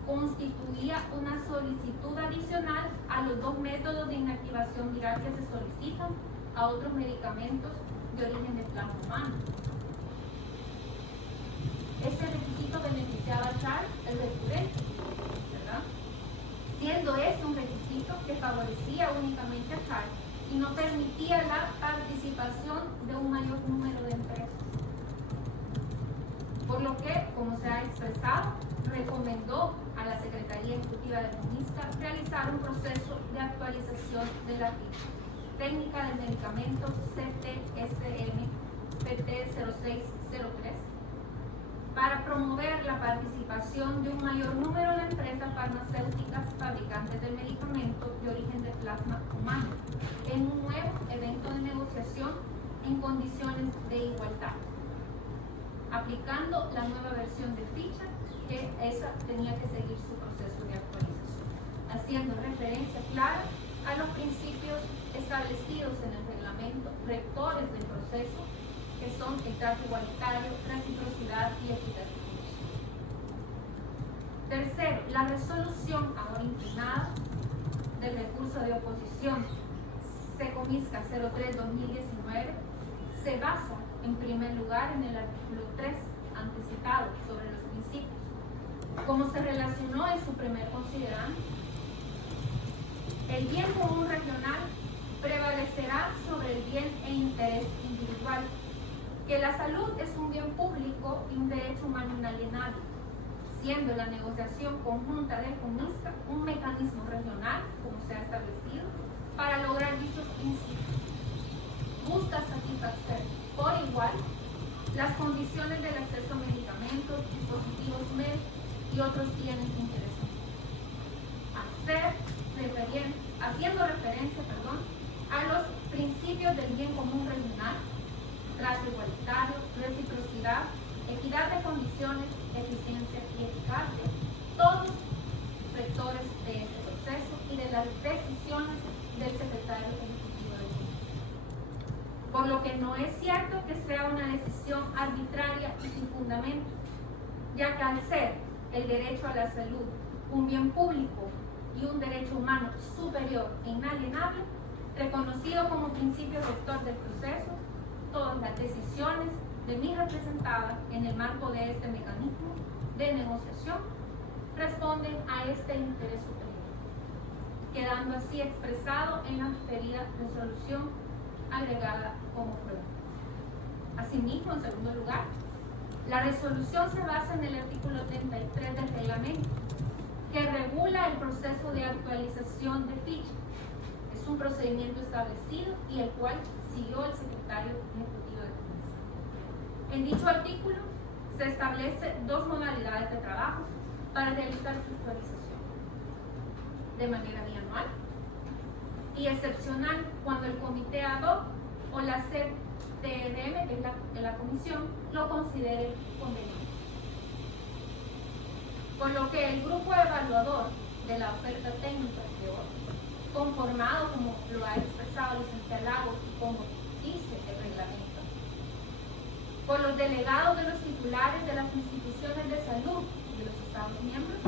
constituía una solicitud adicional a los dos métodos de inactivación viral que se solicitan a otros medicamentos de origen de plasma humano. Ese requisito beneficiaba a Charles, el recurrente, ¿verdad? Siendo ese un requisito que favorecía únicamente a Charles y no permitía la participación de un mayor número de empresas. Por lo que, como se ha expresado, recomendó a la Secretaría Ejecutiva del MINISTA realizar un proceso de actualización de la ficha técnica del medicamento CTSM PT0603 para promover la participación de un mayor número de empresas farmacéuticas fabricantes del medicamento de origen de plasma humano en un nuevo evento de negociación en condiciones de igualdad, aplicando la nueva versión de ficha, que esa tenía que seguir su proceso de actualización, haciendo referencia clara a los principios establecidos en el reglamento rectores del proceso, que son el trato igualitario, reciprocidad y equidad de condición. Tercero, la resolución ahora impugnada del recurso de oposición SECOMISCA 03-2019 se basa en primer lugar en el artículo 3 antecitado sobre los principios. Como se relacionó en su primer considerante, el bien común regional prevalecerá sobre el bien e interés individual, que la salud es un bien público y un derecho humano inalienable, siendo la negociación conjunta del COMISCA un mecanismo regional, como se ha establecido, para lograr dichos principios. Busca satisfacer por igual las condiciones del acceso a medicamentos, dispositivos médicos y otros bienes de interés. Hacer haciendo referencia a los principios del bien común regional, trato igualitario, reciprocidad, equidad de condiciones, eficiencia y eficacia, todos rectores de este proceso y de las decisiones del secretario ejecutivo del MINSA. Por lo que no es cierto que sea una decisión arbitraria y sin fundamento, ya que al ser el derecho a la salud un bien público y un derecho humano superior e inalienable, reconocido como principio rector del proceso, todas las decisiones de mi representada en el marco de este mecanismo de negociación responden a este interés superior, quedando así expresado en la referida resolución agregada como prueba. Asimismo, en segundo lugar, la resolución se basa en el artículo 33 del reglamento, que regula el proceso de actualización de ficha. Es un procedimiento establecido y el cual siguió el secretario ejecutivo de MINSA. En dicho artículo se establece dos modalidades de trabajo para realizar su actualización: de manera bianual y excepcional cuando el comité ad hoc o la CTRM, que es la comisión, lo considere conveniente. Por lo que el grupo evaluador de la oferta técnica de hoy, conformado como lo ha expresado el licenciado Lagos y como dice el reglamento, por los delegados de los titulares de las instituciones de salud de los Estados miembros,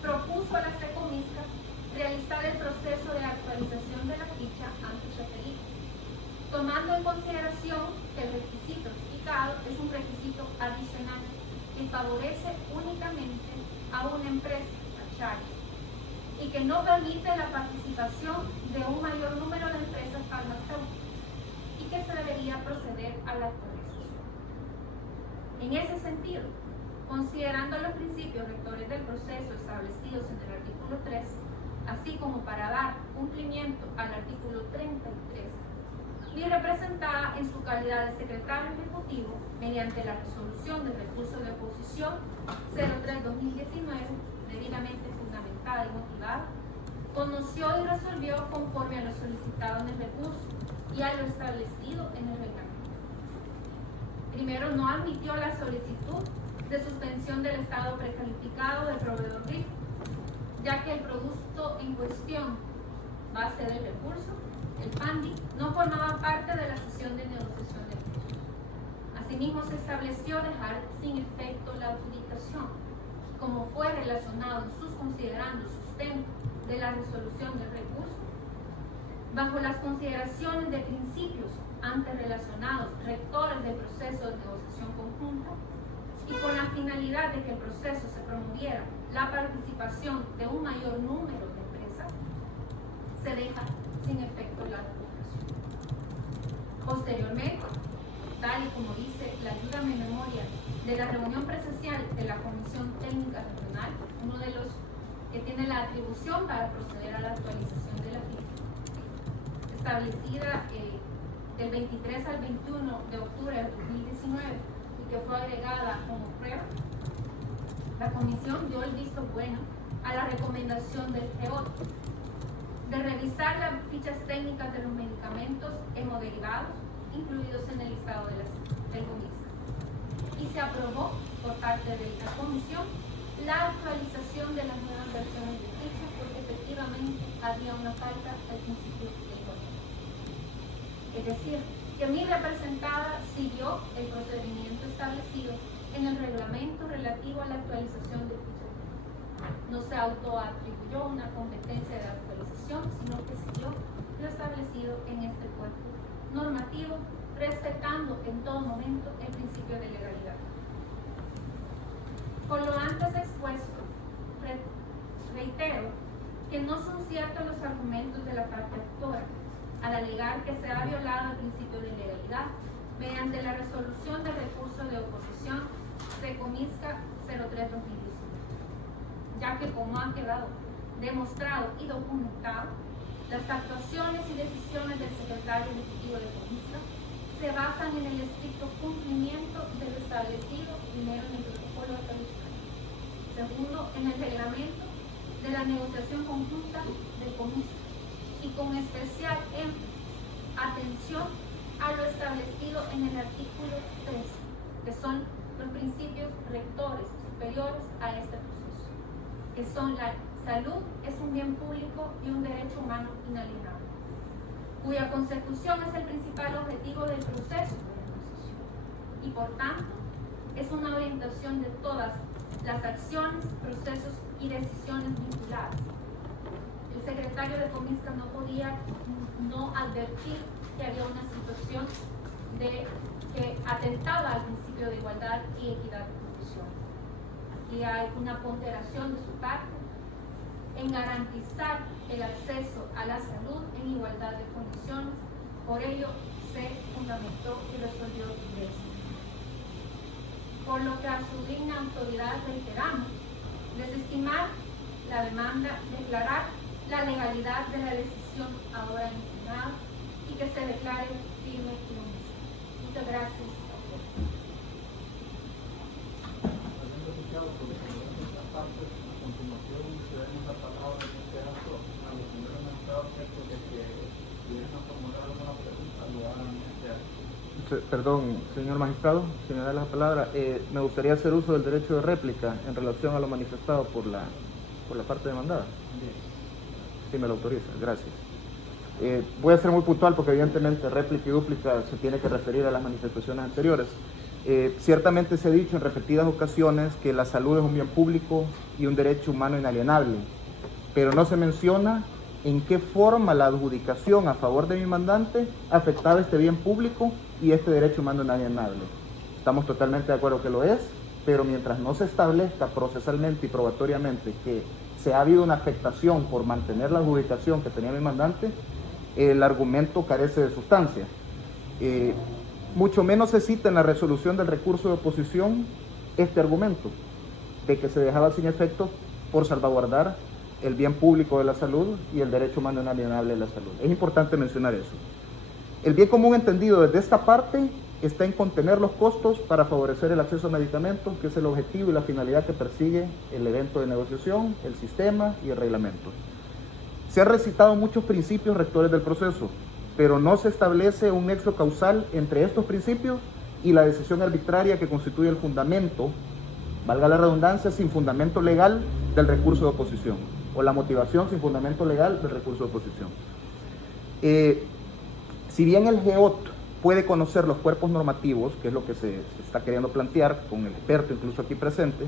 propuso a la SECOMISCA realizar el proceso de actualización de la ficha antes referido, tomando en consideración que el requisito explicado es un requisito adicional que favorece únicamente a una empresa, a Charles, y que no permite la participación de un mayor número de empresas farmacéuticas y que se debería proceder a la actualización. En ese sentido, considerando los principios rectores del proceso establecidos en el artículo 3, así como para dar cumplimiento al artículo 33, mi representada en su calidad de secretario ejecutivo, mediante la resolución del recurso de oposición 03-2019, debidamente fundamentada y motivada, conoció y resolvió conforme a lo solicitado en el recurso y a lo establecido en el reglamento. Primero, no admitió la solicitud de suspensión del estado precalificado del proveedor RIF, ya que el producto en cuestión, base del recurso, el PANDI, no formaba parte de la sesión de negociación de precios. Asimismo, se estableció dejar sin efecto la adjudicación, como fue relacionado en sus considerandos sustento de la resolución del recurso, bajo las consideraciones de principios antes relacionados rectores del proceso de negociación conjunta y con la finalidad de que el proceso se promoviera la participación de un mayor número de empresas, se deja sin efecto la adjudicación. Posteriormente, tal y como dice la ayuda en memoria de la reunión presencial de la Comisión Técnica Regional, uno de los que tiene la atribución para proceder a la actualización de la ficha, establecida del 23 al 21 de octubre de 2019 y que fue agregada como prueba, la Comisión dio el visto bueno a la recomendación del GEOT de revisar las fichas técnicas de los medicamentos hemoderivados incluidos en el listado del COMISCA, y se aprobó por parte de la Comisión la actualización de las nuevas versiones de ficha porque efectivamente había una falta al principio del código. Es decir, que mi representada siguió el procedimiento establecido en el reglamento relativo a la actualización de fichas técnicas. No se autoatribuyó una competencia de actualización, sino que siguió lo establecido en este cuerpo normativo, respetando en todo momento el principio de legalidad. Por lo antes expuesto, reitero que no son ciertos los argumentos de la parte actora al alegar que se ha violado el principio de legalidad mediante la resolución del recurso de oposición SECOMISCA 03-2019, ya que como ha quedado demostrado y documentado, las actuaciones y decisiones del secretario ejecutivo de COMISCA se basan en el estricto cumplimiento de lo establecido primero en el protocolo actualizado, segundo en el reglamento de la negociación conjunta del comicio, y con especial énfasis, atención a lo establecido en el artículo 13, que son los principios rectores superiores a este proceso, que son la salud es un bien público y un derecho humano inalienable, cuya consecución es el principal objetivo del proceso de negociación y por tanto es una orientación de todas las acciones, procesos y decisiones vinculadas. El secretario de Comisca no podía no advertir que había una situación que atentaba al principio de igualdad y equidad de condiciones. Y hay una ponderación de su parte en garantizar el acceso a la salud en igualdad de condiciones. Por ello se fundamentó y resolvió de esto. Por lo que a su digna autoridad reiteramos desestimar la demanda, declarar la legalidad de la decisión ahora impugnada y que se declare firme y honesta. Muchas gracias. Habiendo escuchado por estas partes, a continuación cedemos la palabra en este caso a los señores magistrados, cierto de que pudieran formular alguna pregunta, lo hagan en este acto. Perdón, señor magistrado, si me da la palabra, me gustaría hacer uso del derecho de réplica en relación a lo manifestado por la parte demandada. Si me lo autoriza, gracias. Voy a ser muy puntual porque evidentemente réplica y dúplica se tiene que referir a las manifestaciones anteriores. Ciertamente se ha dicho en repetidas ocasiones que la salud es un bien público y un derecho humano inalienable, pero no se menciona en qué forma la adjudicación a favor de mi mandante afectaba este bien público y este derecho humano inalienable. Estamos totalmente de acuerdo que lo es, pero mientras no se establezca procesalmente y probatoriamente que se ha habido una afectación por mantener la adjudicación que tenía mi mandante, el argumento carece de sustancia. Mucho menos se cita en la resolución del recurso de oposición este argumento de que se dejaba sin efecto por salvaguardar el bien público de la salud y el derecho humano inalienable de la salud. Es importante mencionar eso. El bien común entendido desde esta parte está en contener los costos para favorecer el acceso a medicamentos, que es el objetivo y la finalidad que persigue el evento de negociación, el sistema y el reglamento. Se han recitado muchos principios rectores del proceso, pero no se establece un nexo causal entre estos principios y la decisión arbitraria que constituye el fundamento, valga la redundancia, sin fundamento legal del recurso de oposición, o la motivación sin fundamento legal del recurso de oposición. Si bien el GEOT puede conocer los cuerpos normativos, que es lo que se está queriendo plantear con el experto incluso aquí presente,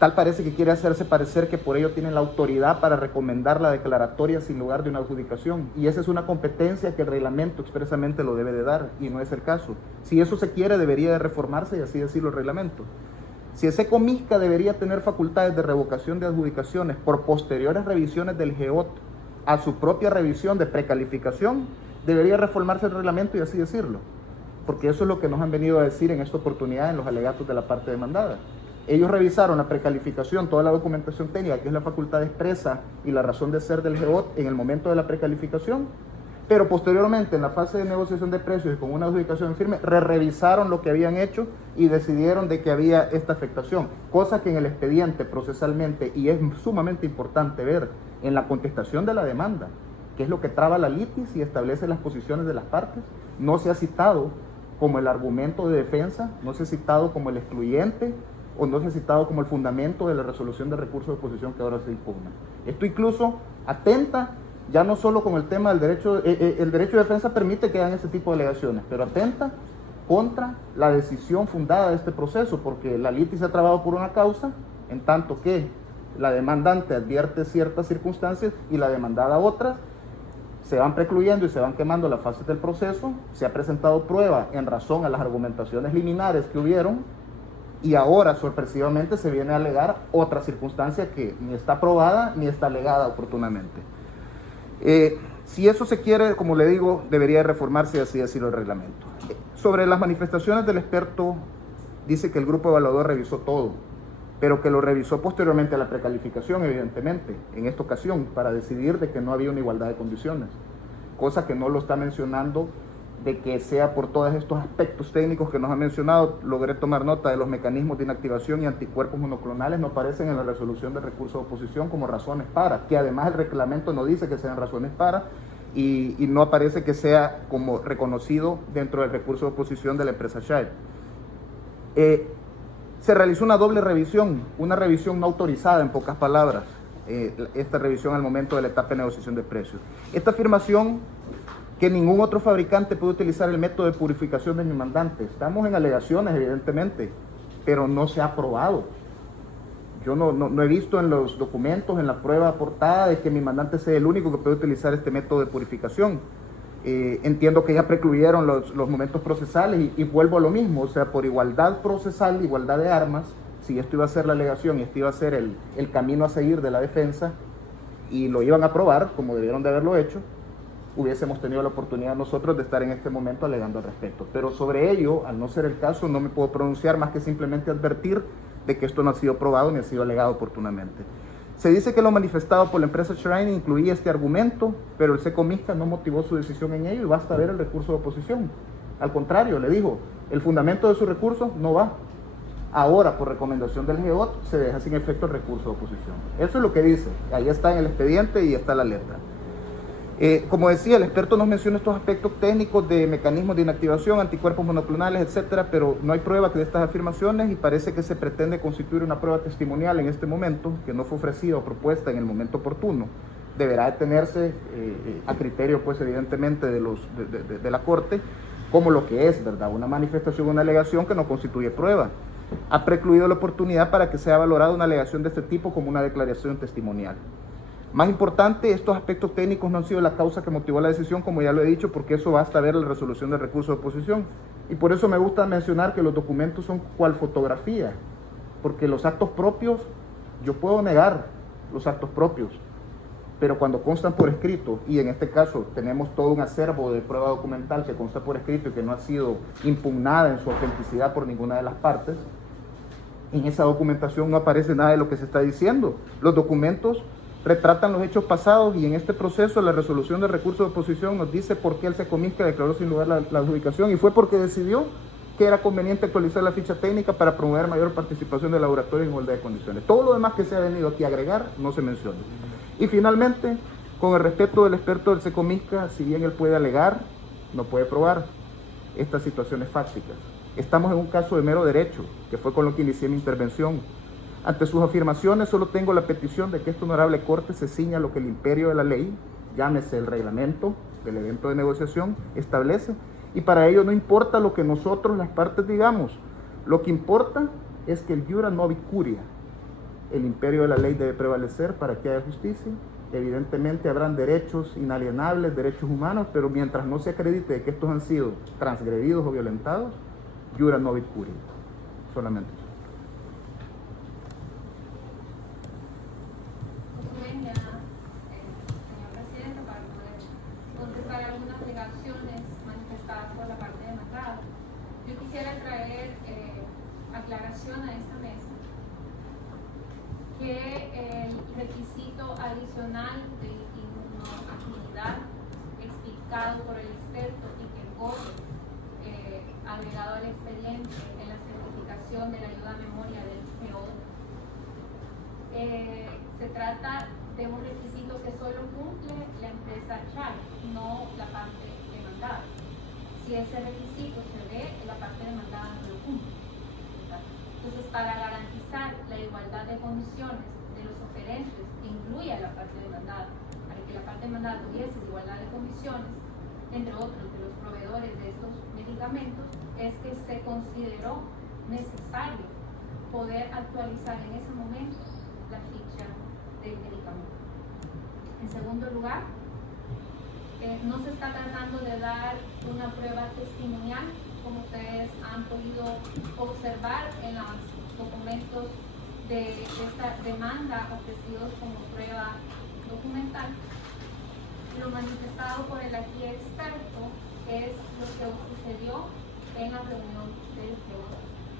tal parece que quiere hacerse parecer que por ello tienen la autoridad para recomendar la declaratoria sin lugar de una adjudicación, y esa es una competencia que el reglamento expresamente lo debe de dar, y no es el caso. Si eso se quiere, debería de reformarse y así decirlo el reglamento. Si ese Comisca debería tener facultades de revocación de adjudicaciones por posteriores revisiones del GEOT a su propia revisión de precalificación, debería reformarse el reglamento y así decirlo, porque eso es lo que nos han venido a decir en esta oportunidad en los alegatos de la parte demandada. Ellos revisaron la precalificación, toda la documentación técnica, que es la facultad expresa y la razón de ser del GEOT en el momento de la precalificación, pero posteriormente en la fase de negociación de precios y con una adjudicación firme, revisaron lo que habían hecho y decidieron de que había esta afectación, cosa que en el expediente procesalmente, y es sumamente importante ver en la contestación de la demanda, que es lo que traba la litis y establece las posiciones de las partes, no se ha citado como el argumento de defensa, no se ha citado como el excluyente, o no se ha citado como el fundamento de la resolución de recurso de oposición que ahora se impugna. Esto incluso atenta, ya no solo con el tema del derecho, el derecho de defensa permite que hagan este tipo de alegaciones, pero atenta contra la decisión fundada de este proceso, porque la litis se ha trabado por una causa, en tanto que la demandante advierte ciertas circunstancias y la demandada otras, se van precluyendo y se van quemando las fases del proceso, se ha presentado prueba en razón a las argumentaciones liminares que hubieron, y ahora sorpresivamente se viene a alegar otra circunstancia que ni está probada ni está alegada oportunamente. Si eso se quiere, como le digo, debería reformarse y así decirlo el reglamento. Sobre las manifestaciones del experto, dice que el grupo evaluador revisó todo, pero que lo revisó posteriormente a la precalificación, evidentemente, en esta ocasión, para decidir de que no había una igualdad de condiciones, cosa que no lo está mencionando de que sea por todos estos aspectos técnicos que nos ha mencionado. Logré tomar nota de los mecanismos de inactivación y anticuerpos monoclonales, no aparecen en la resolución de recurso de oposición como razones para, que además el reglamento no dice que sean razones para, y no aparece que sea como reconocido dentro del recurso de oposición de la empresa Child. Se realizó una doble revisión, una revisión no autorizada, en pocas palabras, esta revisión al momento de la etapa de negociación de precios. Esta afirmación que ningún otro fabricante puede utilizar el método de purificación de mi mandante. Estamos en alegaciones, evidentemente, pero no se ha aprobado. Yo no he visto en los documentos, en la prueba aportada, de que mi mandante sea el único que puede utilizar este método de purificación. Entiendo que ya precluyeron los momentos procesales y vuelvo a lo mismo, o sea, por igualdad procesal, igualdad de armas, si esto iba a ser la alegación y esto iba a ser el camino a seguir de la defensa y lo iban a aprobar, como debieron de haberlo hecho, hubiésemos tenido la oportunidad nosotros de estar en este momento alegando al respecto. Pero sobre ello, al no ser el caso, no me puedo pronunciar más que simplemente advertir de que esto no ha sido probado ni ha sido alegado oportunamente. Se dice que lo manifestado por la empresa Shrine incluía este argumento, pero el SECOMISCA no motivó su decisión en ello y basta ver el recurso de oposición. Al contrario, le dijo, el fundamento de su recurso no va. Ahora, por recomendación del GEOT, se deja sin efecto el recurso de oposición. Eso es lo que dice. Ahí está en el expediente y está la letra. Como decía, el experto nos menciona estos aspectos técnicos de mecanismos de inactivación, anticuerpos monoclonales, etcétera, pero no hay prueba de estas afirmaciones y parece que se pretende constituir una prueba testimonial en este momento, que no fue ofrecida o propuesta en el momento oportuno. Deberá detenerse a criterio, pues, evidentemente, de la Corte, como lo que es, ¿verdad? Una manifestación, una alegación que no constituye prueba. Ha precluido la oportunidad para que sea valorada una alegación de este tipo como una declaración testimonial. Más importante, estos aspectos técnicos no han sido la causa que motivó la decisión, como ya lo he dicho, porque eso basta ver la resolución del recurso de oposición. Y por eso me gusta mencionar que los documentos son cual fotografía, porque los actos propios, yo puedo negar los actos propios, pero cuando constan por escrito, y en este caso tenemos todo un acervo de prueba documental que consta por escrito y que no ha sido impugnada en su autenticidad por ninguna de las partes, en esa documentación no aparece nada de lo que se está diciendo. Los documentos retratan los hechos pasados y en este proceso la resolución del recurso de oposición nos dice por qué el SECOMISCA declaró sin lugar la adjudicación, y fue porque decidió que era conveniente actualizar la ficha técnica para promover mayor participación del laboratorio en igualdad de condiciones. Todo lo demás que se ha venido aquí a agregar no se menciona. Y finalmente, con el respeto del experto del SECOMISCA, si bien él puede alegar, no puede probar estas situaciones fácticas. Estamos en un caso de mero derecho, que fue con lo que inicié mi intervención. Ante sus afirmaciones solo tengo la petición de que esta honorable Corte se ciña a lo que el imperio de la ley, llámese el reglamento del evento de negociación, establece, y para ello no importa lo que nosotros las partes digamos, lo que importa es que el iura novi curia, el imperio de la ley debe prevalecer para que haya justicia. Evidentemente habrán derechos inalienables, derechos humanos, pero mientras no se acredite que estos han sido transgredidos o violentados, iura novi curia, solamente. Quisiera traer aclaración a esta mesa que el requisito adicional de inactividad explicado por el experto y que agregado al expediente en la certificación de la ayuda a memoria del GEOT, se trata de un requisito que solo cumple la empresa Child, no la parte demandada. Si ese requisito se ve, la parte demandada no lo cumple. Entonces, para garantizar la igualdad de condiciones de los oferentes, que incluye a la parte demandada, para que la parte demandada tuviese igualdad de condiciones, entre otros de los proveedores de estos medicamentos, es que se consideró necesario poder actualizar en ese momento la ficha del medicamento. En segundo lugar, no se está tratando de dar una prueba testimonial, como ustedes han podido observar en los documentos de esta demanda ofrecidos como prueba documental. Lo manifestado por el aquí experto es lo que sucedió en la reunión del GEOT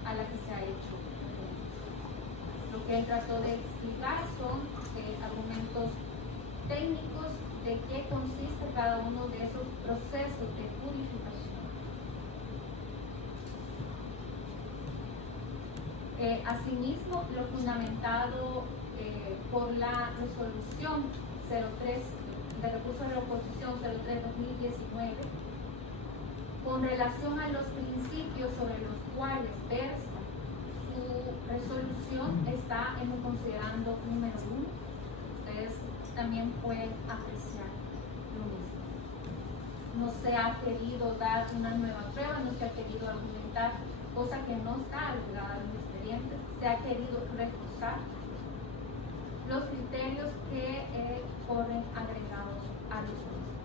a la que se ha hecho. Lo que él trató de explicar son argumentos técnicos de qué consiste cada uno de esos procesos de purificación. Asimismo, lo fundamentado por la resolución 03 de recursos de la oposición 03-2019, con relación a los principios sobre los cuales versa su resolución, está en un considerando número 1. Ustedes también pueden apreciar lo mismo. No se ha querido dar una nueva prueba, no se ha querido argumentar cosa que no está agregada en los expedientes, se ha querido reforzar los criterios que corren agregados a los mismos.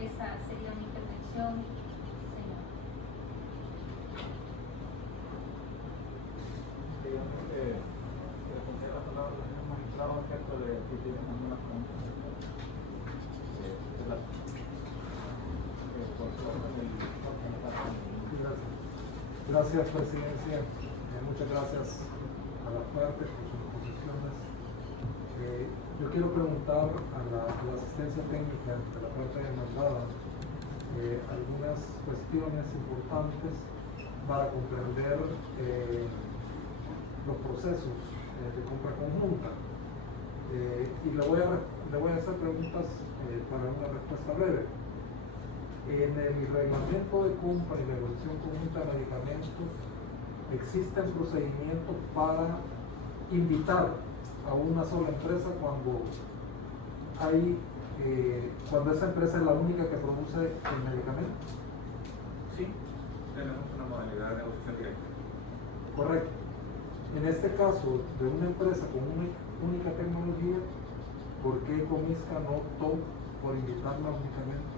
Esa sería mi intervención, señor. Digamos que le concede la palabra al señor magistrado acerca de si tienen alguna pregunta. Gracias, Presidencia. Muchas gracias a las partes por sus posiciones. Yo quiero preguntar a la asistencia técnica de la parte demandada algunas cuestiones importantes para comprender los procesos de compra conjunta. Y le voy a hacer preguntas para una respuesta breve. En el reglamento de compra y la evaluación conjunta de medicamentos existen procedimientos para invitar a una sola empresa cuando esa empresa es la única que produce el medicamento. Sí, tenemos una modalidad de negociación directa. Correcto. En este caso, de una empresa con una única tecnología, ¿por qué Comisca no optó por invitarla únicamente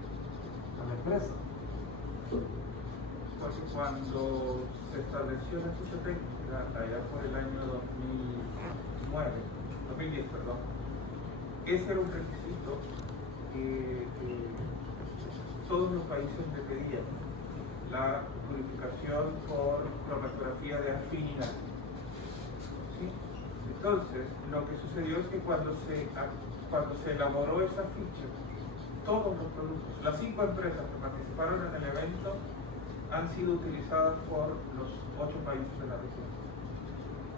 a la empresa? Porque cuando se estableció la ficha técnica, allá por el año 2010, ese era un requisito que todos los países le pedían, la purificación por cromatografía de afinidad. ¿Sí? Entonces, lo que sucedió es que cuando se elaboró esa ficha, todos los productos, las 5 empresas que participaron en el evento, han sido utilizadas por los 8 países de la región.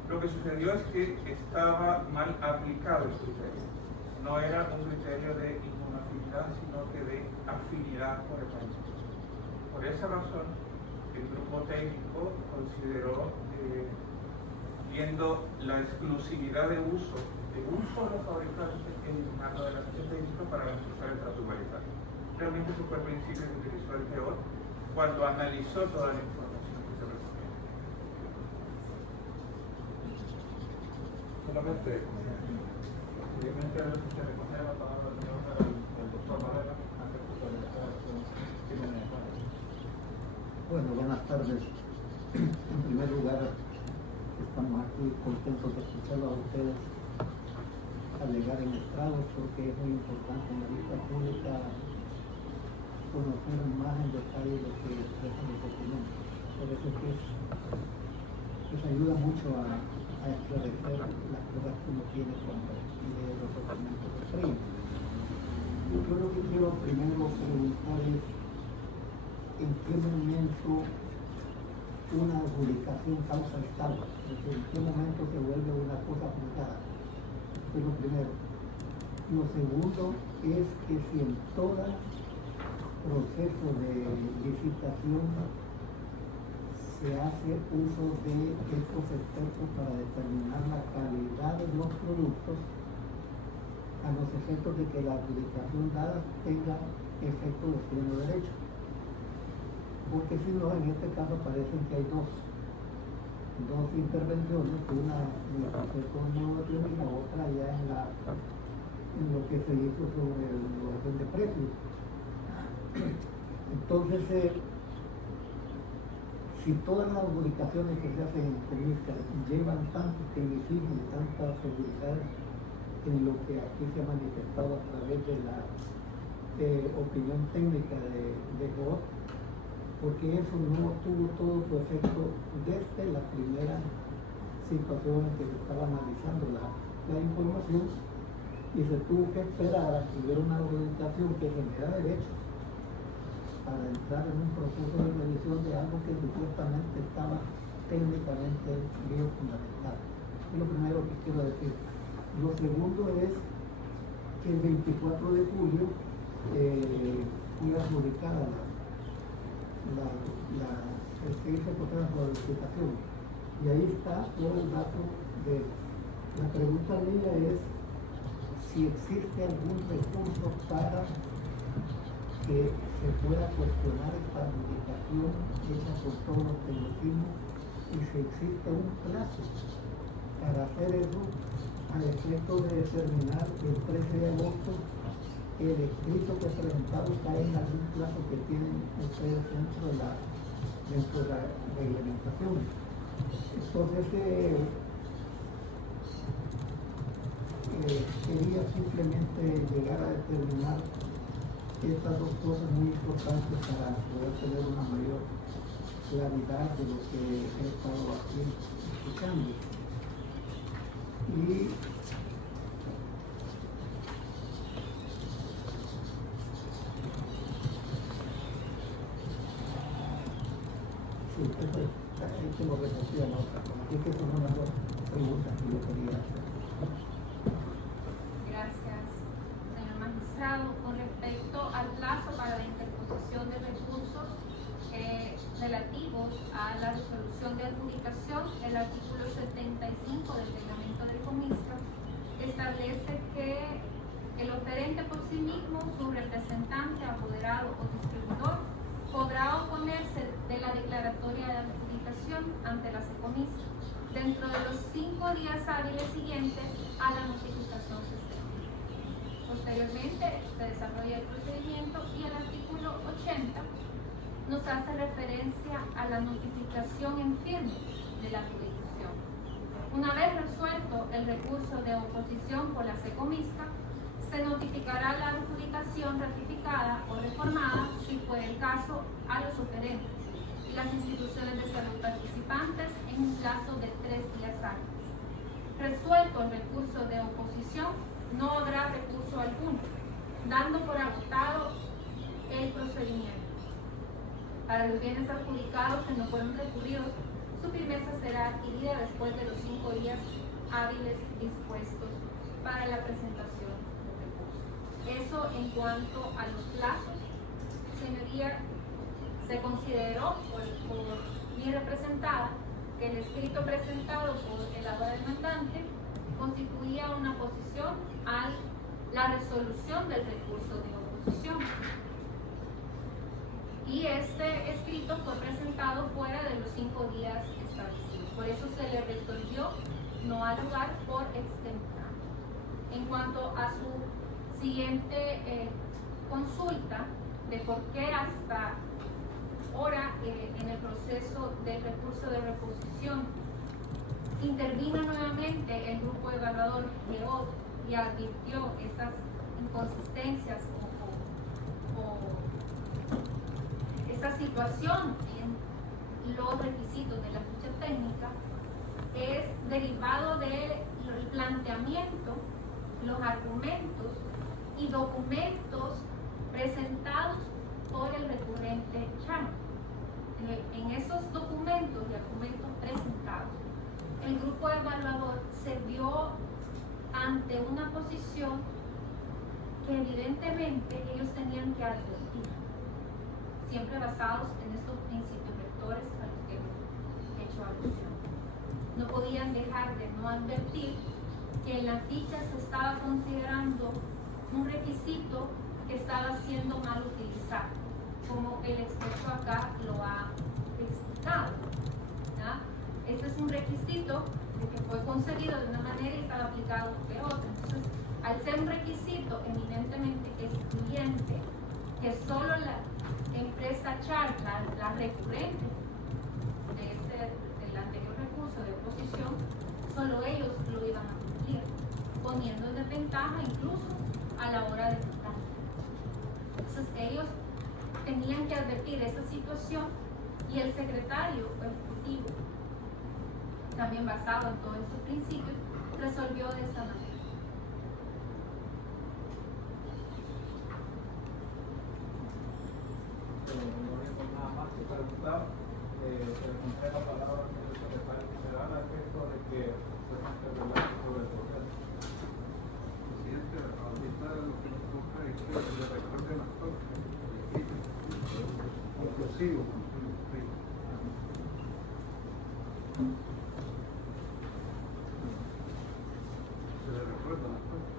Lo que sucedió es que estaba mal aplicado el criterio. No era un criterio de inmunoafinidad, sino que de afinidad por el país. Por esa razón, el grupo técnico consideró, viendo la exclusividad de uso de un solo fabricante, eliminarlo de la ficha técnica para garantizar el trato igualitario. Realmente ese fue el principio que utilizó el GEOR cuando analizó toda la información que se recibía. Solamente. Obviamente, se le concede la palabra al señor el doctor Varela acerca de la que tiene. Bueno, buenas tardes. En primer lugar, estamos aquí contentos de escucharlos a ustedes alegar en estrados, porque es muy importante en la vista pública conocer más en detalle lo que expresan los documentos. Por eso es que les ayuda mucho a esclarecer las cosas que uno tiene cuando lee los documentos de frente. Yo lo que quiero primero preguntar es en qué momento una adjudicación causa estado, es decir, en qué momento se vuelve una cosa juzgada. Eso es lo primero. Lo segundo es que si en todo proceso de licitación se hace uso de estos expertos para determinar la calidad de los productos a los efectos de que la adjudicación dada tenga efecto de pleno derecho. Porque si no, en este caso parecen que hay dos intervenciones, una en el proceso de negociación y la otra ya en lo que se hizo sobre el orden de precios. Entonces, si todas las adjudicaciones que se hacen en Comisca llevan tanto tecnicismo y tanta seguridad en lo que aquí se ha manifestado a través de la opinión técnica de GEOR, porque eso no tuvo todo su efecto desde la primera situación en que se estaba analizando la información, y se tuvo que esperar a que hubiera una organización que generara derechos para entrar en un proceso de revisión de algo que supuestamente estaba técnicamente bien fundamentado. Es lo primero que quiero decir. Lo segundo es que el 24 de julio fue adjudicada el que hizo por la licitación. Y ahí está todo el dato de la pregunta mía es si existe algún recurso para que se pueda cuestionar esta adjudicación hecha por todos los que lo hicimos y si existe un plazo para hacer eso al efecto de determinar el 13 de agosto el escrito que presentado cae en algún plazo que tienen ustedes dentro de la reglamentación. Entonces quería simplemente llegar a determinar estas dos cosas muy importantes para poder tener una mayor claridad de lo que he estado aquí explicando. Y sí, ahí se lo recogía la otra cosa. Así que son unas dos preguntas que yo quería hacer. Gracias, señor magistrado. Con respecto al plazo para la interposición de recursos relativos a la resolución de adjudicación, el artículo 75 del reglamento del comisio establece que el oferente por sí mismo, su representante, apoderado o distribuidor, podrá oponerse de la declaratoria de adjudicación ante la SECOMISA dentro de los 5 días hábiles siguientes a la notificación que se emite. Posteriormente se desarrolla el procedimiento y el artículo 80 nos hace referencia a la notificación en firme de la adjudicación. Una vez resuelto el recurso de oposición por la SECOMISA, se notificará la adjudicación ratificada o reformada, si fue el caso, a los oferentes y las instituciones de salud participantes en un plazo de 3 días hábiles. Resuelto el recurso de oposición, no habrá recurso alguno, dando por agotado el procedimiento. Para los bienes adjudicados que no fueron recurridos, su firmeza será adquirida después de los 5 días hábiles dispuestos para la presentación del recurso. Eso en cuanto a los plazos, señoría, se consideró por mi representada que el escrito presentado por el abogado demandante constituía una oposición a la resolución del recurso de oposición. Y este escrito fue presentado fuera de los 5 días establecidos. Por eso se le resolvió no al lugar por extemporáneo. En cuanto a su siguiente consulta de por qué hasta ahora en el proceso del recurso de reposición intervino nuevamente el grupo evaluador GEOD y advirtió estas inconsistencias o esta situación en los requisitos de la ficha técnica, es derivado del planteamiento, los argumentos y documentos presentados por el recurrente Chano. En esos documentos y argumentos presentados, el grupo evaluador se vio ante una posición que evidentemente ellos tenían que advertir, siempre basados en estos principios rectores a los que he hecho alusión. No podían dejar de no advertir que en la ficha se estaba considerando un requisito que estaba siendo mal utilizado, como el experto acá lo ha explicado. ¿Ya? Este es un requisito que fue concebido de una manera y estaba aplicado de otra. Entonces, al ser un requisito eminentemente excluyente, que solo la empresa Char, la recurrente del anterior recurso de oposición, solo ellos lo iban a cumplir, poniendo en desventaja incluso a la hora de votar. Entonces ellos tenían que advertir esa situación y el secretario ejecutivo, también basado en todos estos principios, resolvió de esta manera. supuestamente relato sobre el proceso. Presidente, ahorita lo que nos toca es que le recuerden las cosas. Inclusivo. Sí. Se le recuerda las cosas.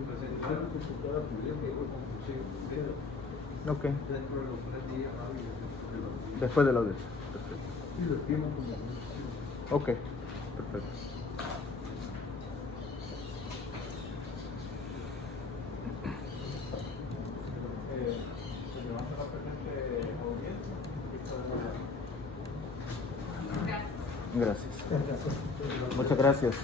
Presentar que se pueda pedir que fue conclusivo. Ok, Dentro de los 3 días hábiles de los días. después de la audiencia. Perfecto. Y lo estima como Ok, perfecto. Se levanta la presente audiencia. Gracias. Gracias. Muchas gracias.